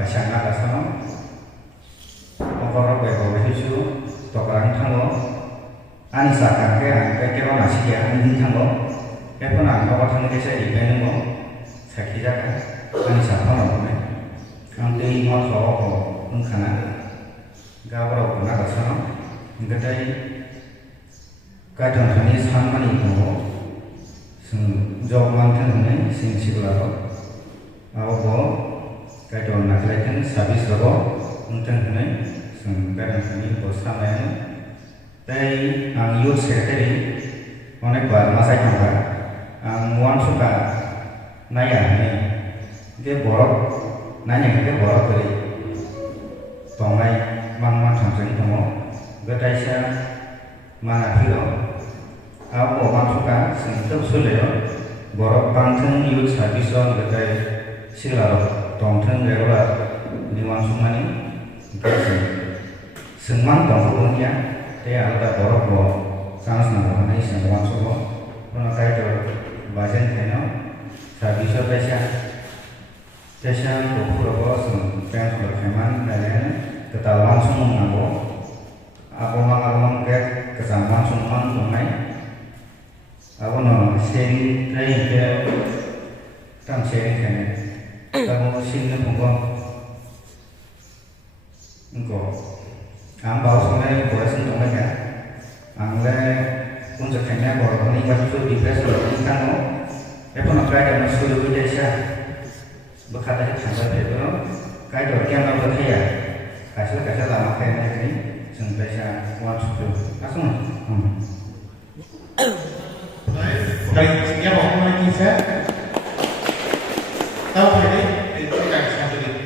kasih nak kasih. Orang berbagai isu, tokoran tanggo, anisa kakek, kakek orang masih ya, ini tanggo, kakek orang bawa tanggo desa di Bengo, sakit jaga, anisa orang mana, angke mau tahu mungkin, gawar orang nak sana, enggak kadang kali sama ni tanggo, jauh mantan ni, sing siapa, awak kadang nak lagi sabis bawa, mungkin ni. Kadang kali bosan lain, tapi ang youth secretary, onek bar masa juga, ang muan suka naya ni, dia borok, nanya dia borok dari, tongai mang samsung temu, gedai saya mana hero, aku muan suka sentuh sulit, borok pantun youth service on gedai silau, tongteng lewat niwan sumani, gitu. Semang tongkongnya, dia ada borok sans nama ini semua semua. Kalau kayak bagian kena, saya bisa desa beberapa sempen berkeman dan ketahuan semua nabo. abang ke kesamaan sumang tunai aku no sharing train ke tam sharing kan kamu sini punggung engkau ambau sungai boleh sentuh mereka angle untuk kena bawa ini masuk di press ini kan no apa nak kaya masuk di desa berkata sampai itu kaya dorkian apa dia kasih lama kaya ini sampai saya masuk tu langsung Baik, sekian waktu kita. Tahu ini itu kan satu ini.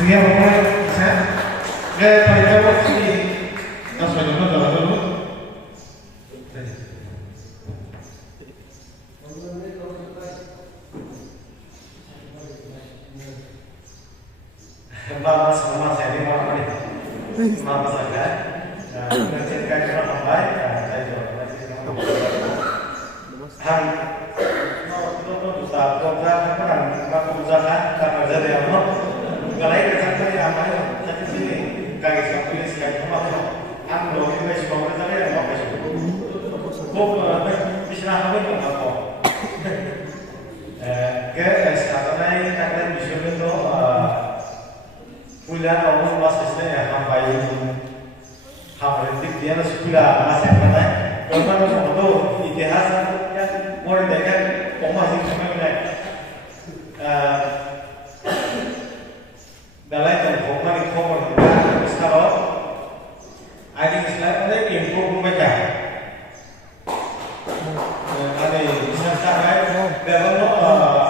Sekian waktu saya. Pada waktu ini, kita sudah dulu. Bapak sama saya di mana ini? Bapak saya, menceritakan orang baik, saya juga masih Han, itu bisa program apa usaha karena dari Allah. Kalau kita cari apa ya, jadi sini kayak seperti sekali rumah, anu ini masih bawa tadi apa masih? Kok bisa apa apa? Ke sekarang ini kita bisa itu Pulang orang luas biasanya hampai hampai dia nasi pulang masih apa nih? Kalau orang itu itihas kan orang dekat orang masih sama ni. Dalam itu orang itu orang kita sekarang ada istilah ada improve mereka. Ada istilah sekarang dalam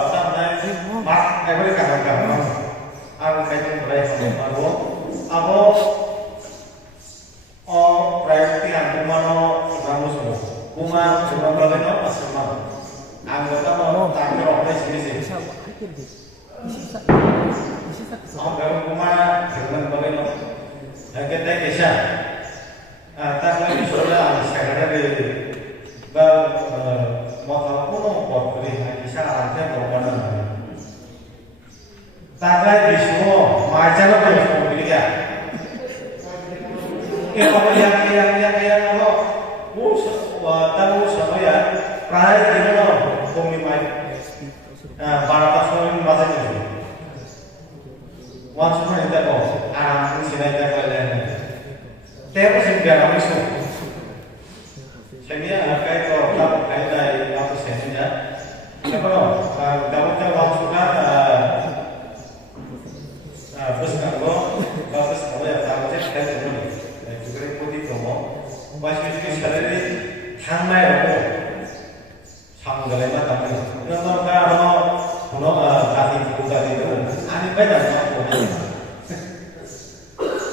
sampai mak apa dikatakan Aku kaitan beraikan baru, aku perhatian kumano kamu semua, kuma cuma berleno asma, anggota mau tampil oleh sini sih. Aku baru kuma cuma berleno, kita kisah, tak lagi sudah sekarang dari mau tahu buat beli kisah ada berapa Tagai di semua, macam apa yang semua pilih ya? Kalau yang apa? Tahu sama ya? Pernah di mana? Bumi mai. Para pasal ini masa itu. Wan semua itu apa? Aram sini itu apa lagi? Tapi sih dia ramai semua. Saya kayak kalau kayak dari apa seninya? Kalau dapat wan sudah bus kalau bagus kalau ya tahu saya juga putih semua 상마이라고 상들의 마땅히 그래서 nó ta thì cũng ta thì cũng anh biết là nó của mình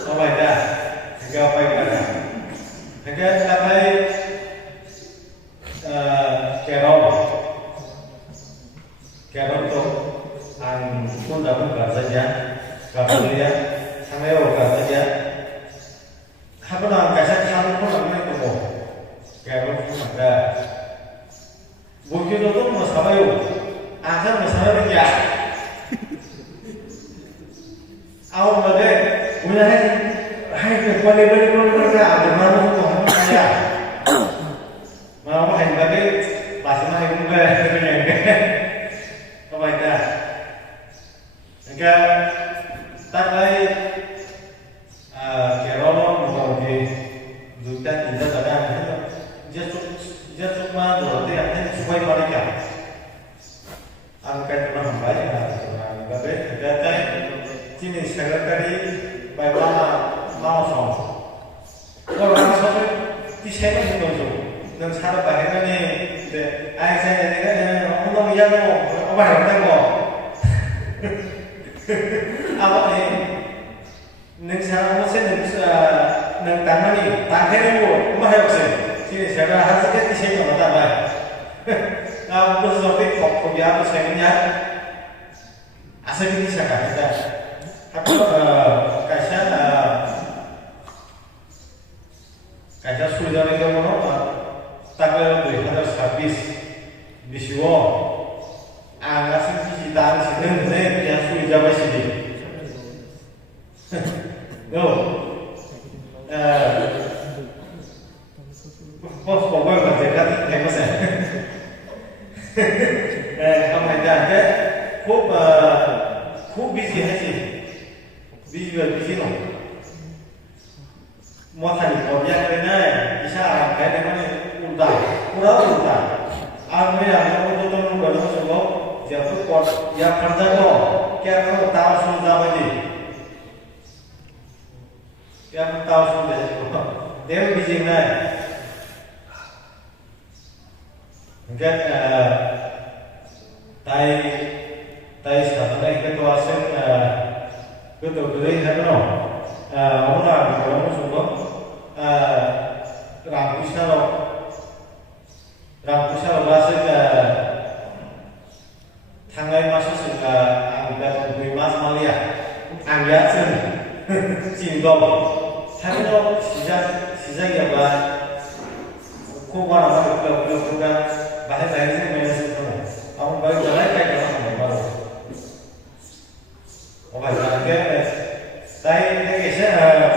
nó vậy ra thì cái phải cái này thì cái ta thấy kẻ đó tốt anh cũng đã cũng cả dân giá cả dân giá thằng ấy cả dân giá hai cái nào cái sách thằng cũng làm cái của một kẻ đó cũng làm ra vui cái đó tốt mà sao vậy 아참 사람이 야. 아우 근데 우리는 하이그 빨리 아들 말로 또 하는 거야. mà có thành ra cái bà sẽ mai cũng về cái này cái các bạn ta cái ta đây kiểu đó một cái dù ta nhìn ra là đang rất chút mà rồi thì anh thấy quay qua đây cả angkat orang baik lah, baik. Jadi sini sekretari baik mau song. Orang satu di sana pun tu, dan cara bahasa ni, saya ni kan orang yang orang orang tak mau. Awak ni, dan cara macam ni, dan tangan ni, tangan ni pun macam apa sih? Sini sekretari harus di sana tak baik. Terus sampai kopiah tu saya ingat asal ini saya kata, aku kaisa sudah ni kalau mana tak boleh 2020 biswa, angkat sih kita sini ni yang sudah bersih. No, bos pokoknya kerja ni macam không phải là cái khúc busy hay gì busy rồi một thành có việc cái này đi xa cái này nó ủ tải anh mới làm nó tôi không có nó số giờ phút còn giờ phần ra đó cái nó tao xuống ra cái gì cái tao xuống để nếu busy này cái tay sản này cái toa sẽ cái tổ cái đấy thế nào ông làm cái ông xuống đó làm cái sao là sẽ thằng ấy mà sẽ anh đã bị mất Malaysia anh đã xin xin đồ thằng nó chỉ ra cái là không quan trọng được bahasa saya sih masih tahu. Aku baru jalan kayak orang baru. Oke, jadi saya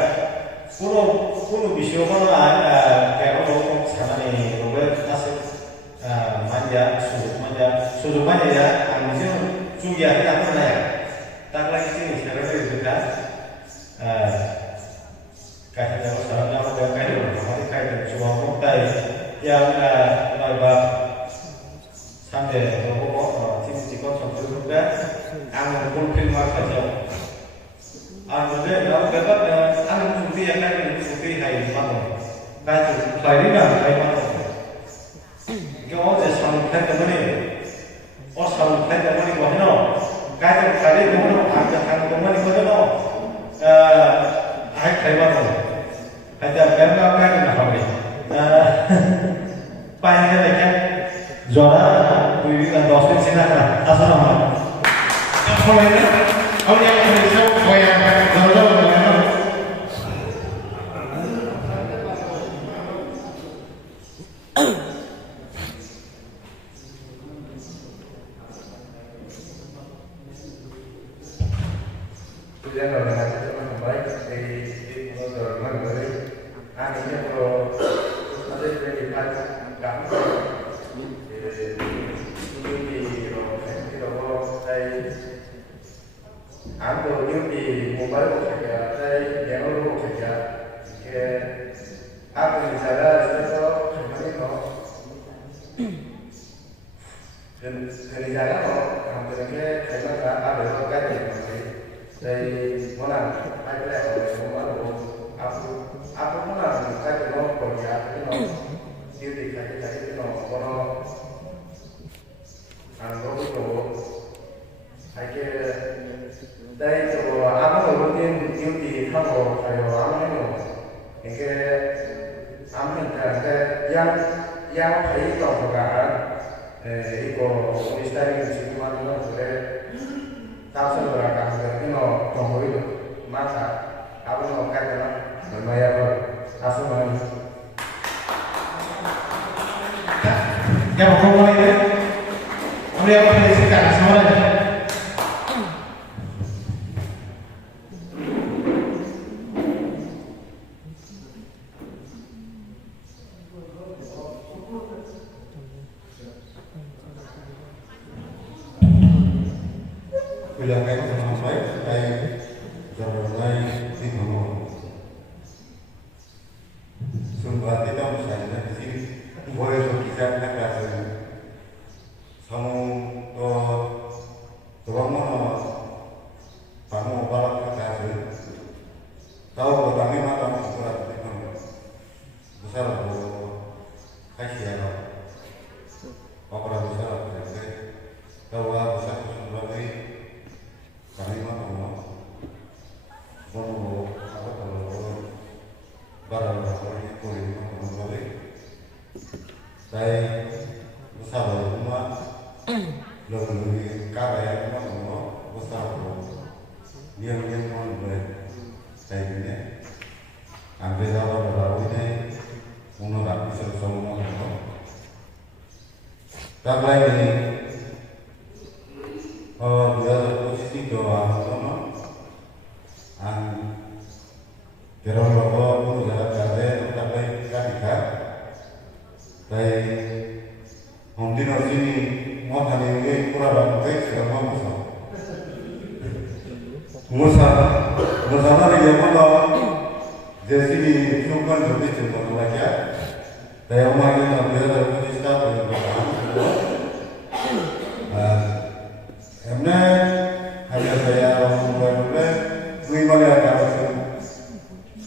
kuno bisyo kono kayak orang sama nih, Robert asik manja ya, ambil juga kita pun ya. Tak lagi sini sekarang itu juga kayak orang yang udah kayak cuma mutai yang sampai beberapa tim kon juga ang pulpil marka jauh. Ang juga dapat ang sufi akan sufi hai mana. Baik, hari ni Kau ada sampai ke mana? Sampai ke mana kau no? Kau hari ni mana? Ada hang ke mana kau no? Hai mana? Ada kerana apa yang nak hari? Payah lekan. Zona, quý vị gần đó xin là sao nào? Không lấy nữa. Ông em thì sao coi em rồi rồi em. Tôi đang ở là trong máy thì nó rồi mà người anh ấy pro nó đây về cái cảm anh tôi những gì một mấy một cái đây đeo luôn một cái áp lực xảy ra sẽ có cái nó thì ra đó làm từ cái nó là áp lực cái gì đây muốn làm hai cái này rồi không có đủ áp lực nó làm cái nó còn giá cái nó tiêu tiền cái yang hari itu bukan itu ministeri cuma boleh tahu beragam itu no tunggu itu masa aku mau kata berbayar asuhan ya mau mulai ya kamu yang mau disikat semuanya bilang kayak sampai kayak terulai di bawah sumber kita misalnya di sini boleh berkisar agak sama tuang mana kamu barat agak tahu bertanya mata berat besar kasih ya orang besar tahu besar sebagai kami mau apa kalau barang itu mau balik saya besar rumah lebih kaya mau besar dia mau balik saya ini ambil apa ini menolak bisa semua tapi ini dia posisi doa sama kira bapak pun jaga jaga tapi ketika dari mungkin orang ini mau tanya ini kurang baik segala macam musa dari yang mana jadi di cuman seperti itu lagi ya dari orang yang dia posisi apa emne hanya saya mulai mengimani agama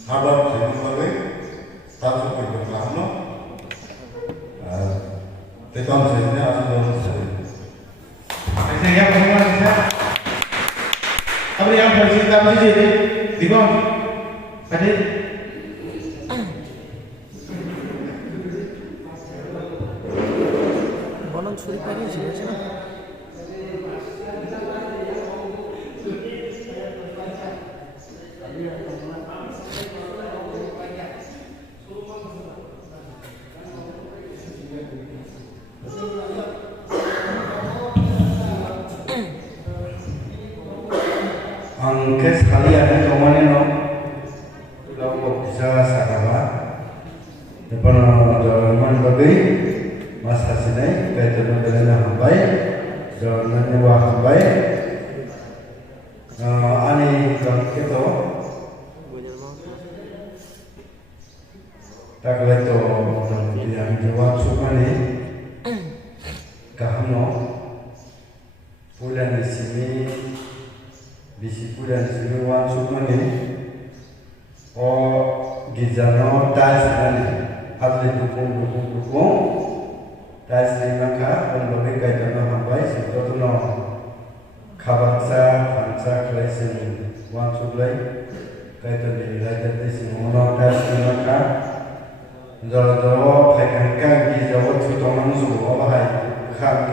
hadap saya mulai tak seperti berkelana tekan saya asal saya yang bagaimana bisa apa yang bercerita di sini di bawah ada বলন ছুরি পারিয়ে ছিঁড়েছে না angke sekali ada kemana no kalau bisa sakaba depan jalan bagai masa sini kayak jalan jalan hambai jalan nyewa hambai ani kalau itu tak leto yang jawab sukani kahno bulan di sini bisi bulan sini wan sukani gizano tas atlet dukung tas maka berbagai kaitan hambai seperti no kabarsa kansa klesin wan suklai kaitan nilai dari semua tas maka jauh pekangkan gizawat sutoman semua bahai kan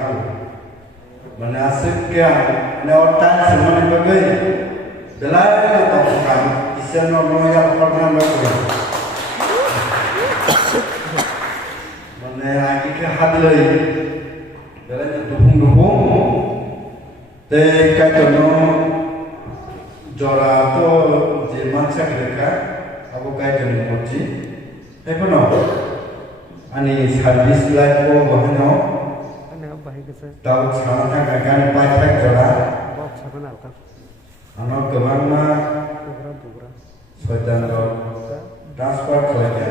menasibkan neotan semua bagai belajar atau bukan bisa yang pernah bagai mana kita hadlai dalam dukung te kaitan jora to jeman sakitaka aku kaitan mochi epono ani service life ko bahano tahu sama kan pakai jora anak kemana sudah transfer kerja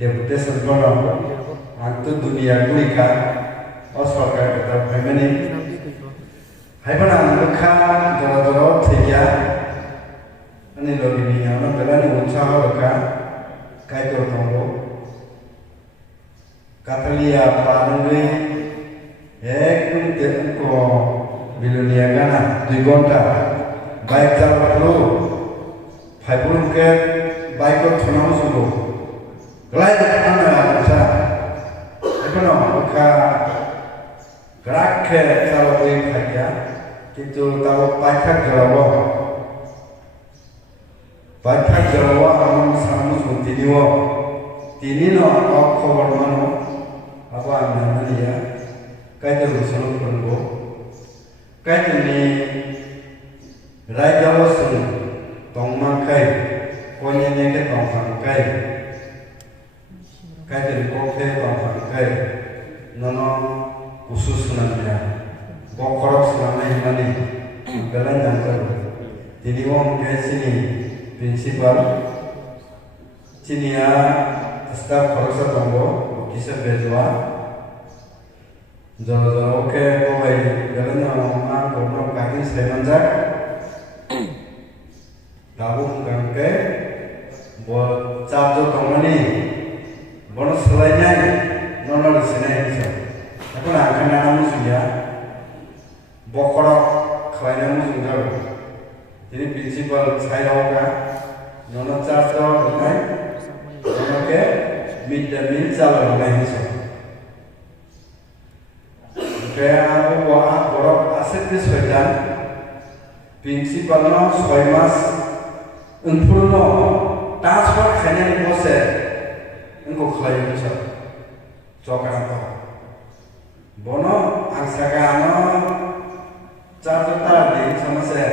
deputi sergono antu dunia kulika oswaka kita family hai mana luka jora tiga ani logi ni anak berani usaha luka kai to tonggo katalia panungri kunte ko bilunia gana 2 घंटा बाइक चलालो फाइपुन के बाइक को छनाउ सुनो ग्लाइड खाना आसा এখনো ওখা গ্রাক্ষে চালবই খাইয়া কিন্তু তাও পাইখাক জড়াব আমন সামুস তিনিও খবর মানো আবার আমি নানিয়া কাইতে রুসল করবো কাইতেনি রাইজাবসুন tongmakai konya neke tongfangkai kaiteri kofe tongfangkai nono khusus namanya bokorok selama himani belan jangkar jadi wong ke sini prinsipal cinia staf koroksa tonggo kisah bedua jolo oke koi belan nama kono kaki semanjak Tabung gangke buat charger kemana bonus selainnya nol di sini bisa. Aku nak kenal musuhnya, bokorok klien musuhnya. Jadi prinsipal saya orang nol charger bukan, nol ke mid charger bukan bisa. Kayak aku buat borok aset di sekitar prinsipalnya soimas Unpurno transfer kanya bose engko khlayo bisa cokan to bono angsagano charter di sama se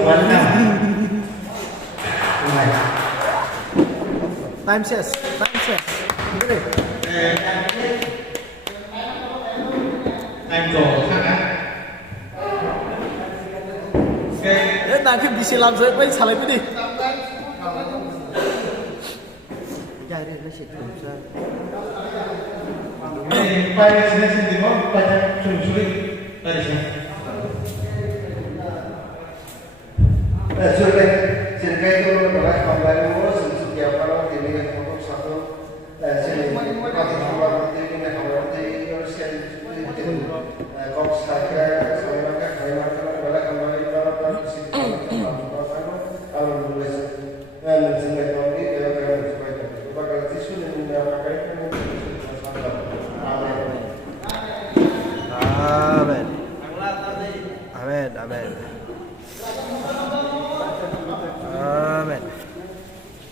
warna. Time says. Gede. Anh đồ khác á. Nanti disilam saya, baik salah ini. Jadi nó sẽ thử ra. Quay sini sini mau baca sulit dari sini. Sudah, sehingga itu adalah kembali setiap orang ini untuk satu sini nanti keluar nanti ini nanti harus kau saja saya adalah kembali pada situ kalau menulis mencintai Tuhan ini dia akan supaya bakal tisu dan memakai Amin. Amin. Amin. Amin.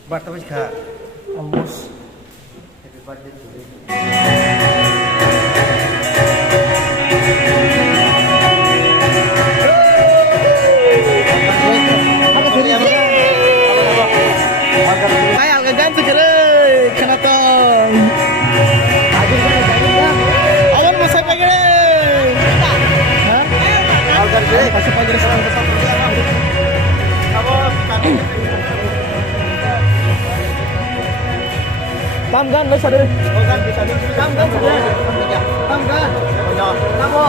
Bertemu juga. Almost. Happy birthday to you. Saya agak ganti kere, kenapa? Awan masih pagi deh. Hah? Algar kere, masih pagi deh. Tamgan lo sadar. Tamgan sudah. Tamgan. Namo.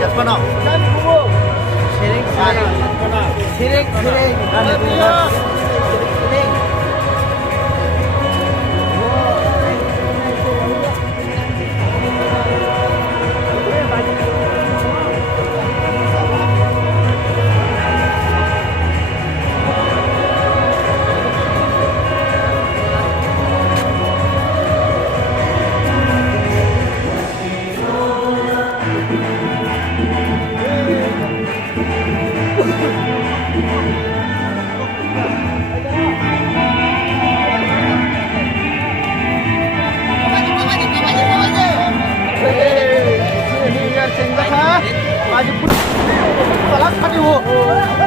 Siapa no? Dan kubu. Sirik. Sirik.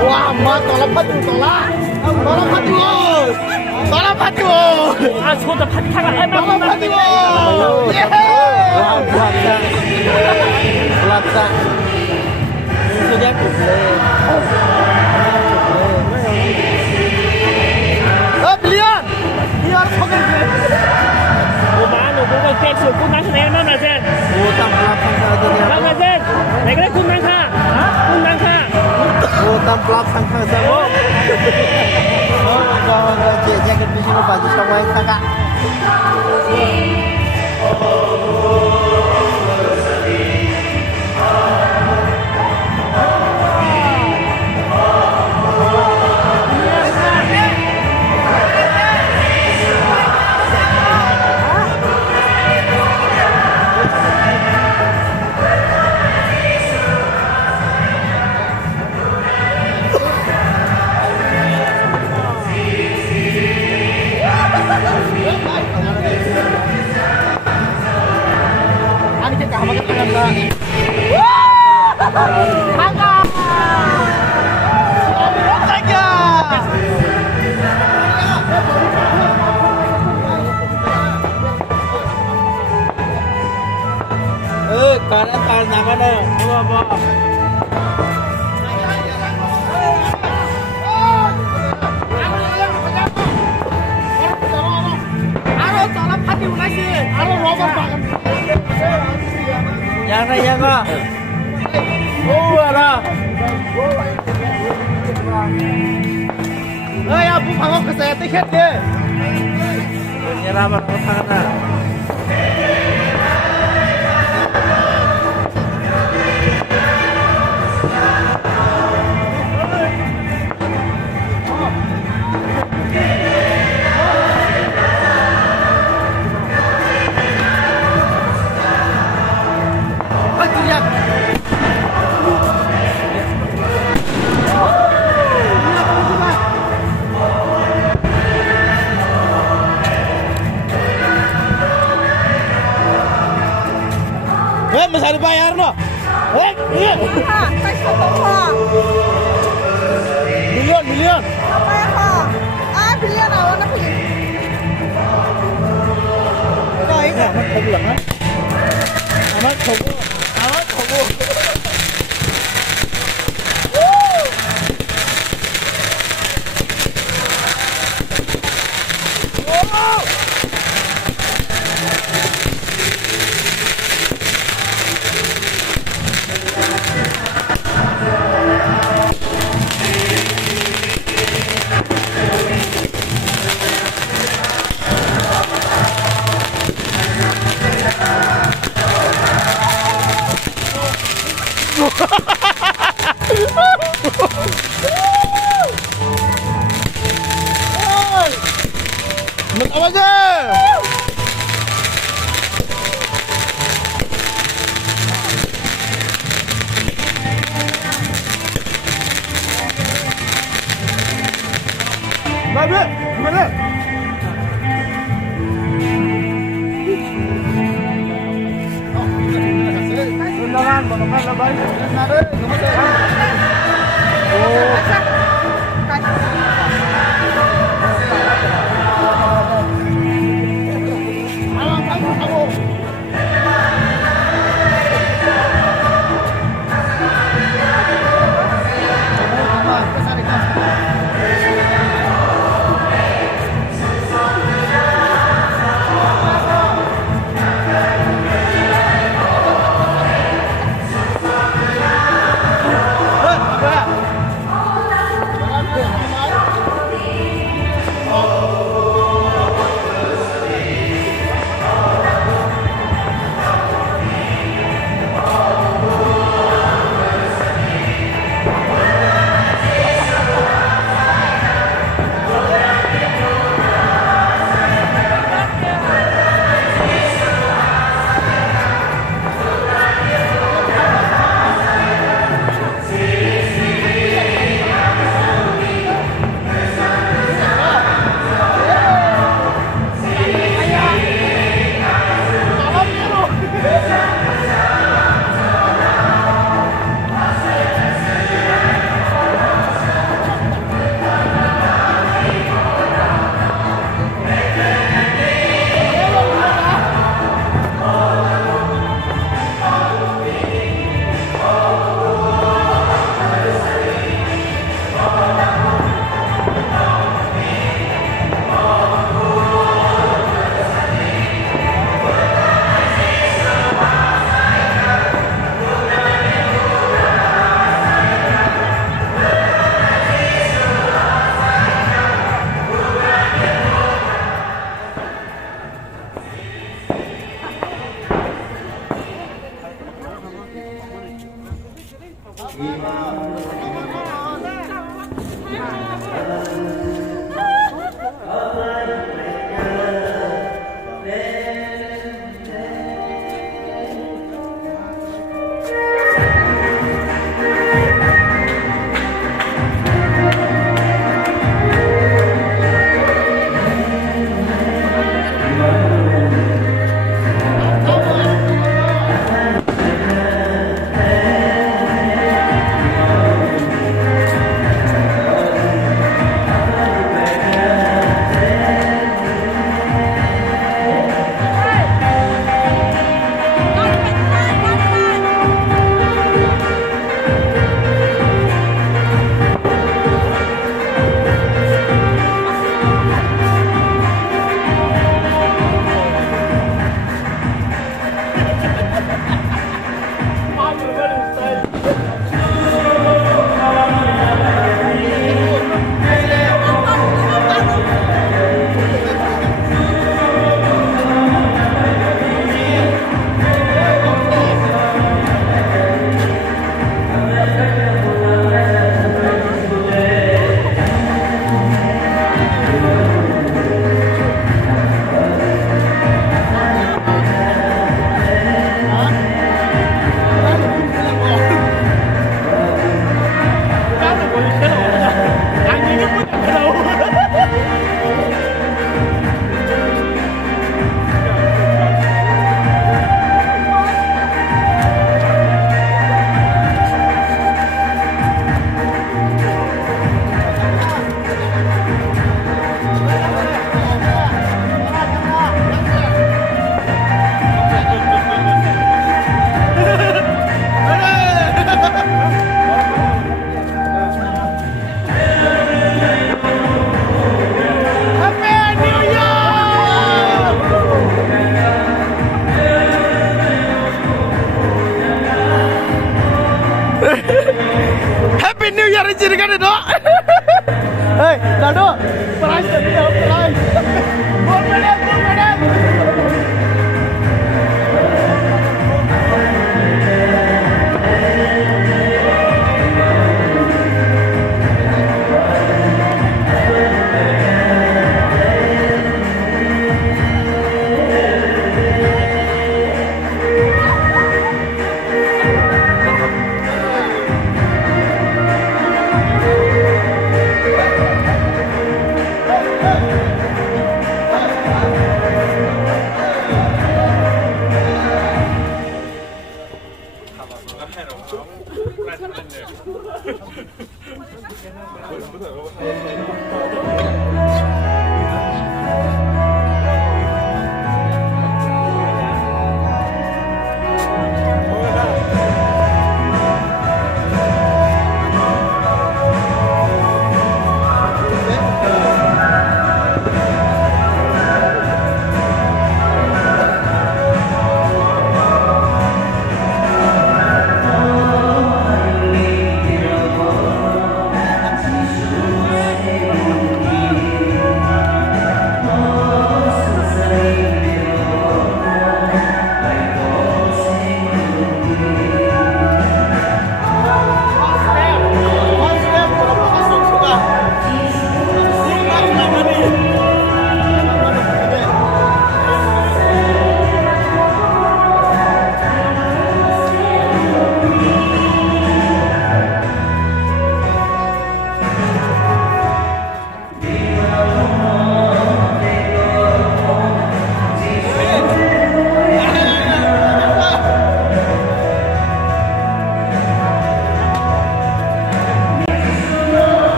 Wah, mat tolak padu tolak. Tolak padu. Tolak padu. 아, 저도 파티카가 할만 Tolak padu. Wah, belakang. Sudah belian. Dia harus pakai. 오만 오고가 객수 꿈난사 내가 만나자. Utang belakang saja ni. 만나자. 내가 꿈난사. 꿈난사. Utang belakang saja. Oh, jangan jaket di sini baju sama yang kakak. Ani kita hamakan dengan tak. Angkat. Saja. Kanan tangan apa dah? Apa? Yang này yang à? Là. Ơi, aku phangok ke saya tiket dia. Nyeraman tangan. Masih dibayar no? Iya. Pak, saya sombong. Million. Apa ya kok? Ah, pilihan awal na pilihan. Cái này nó không lẫn á. Nó không. Nó không. Mình apa aja? Babe, gimana? Undangan, bonongan lebay. Nare, gimana? biar kan itu. Hei, Dado, prize tadi dapat prize. Gold medal, gold medal. Hey, hey.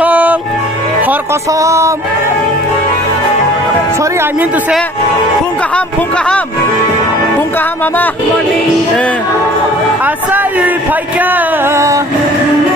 kosong, hor kosong. Sorry, I mean to say, pungkaham, mama. Morning. Asal paika.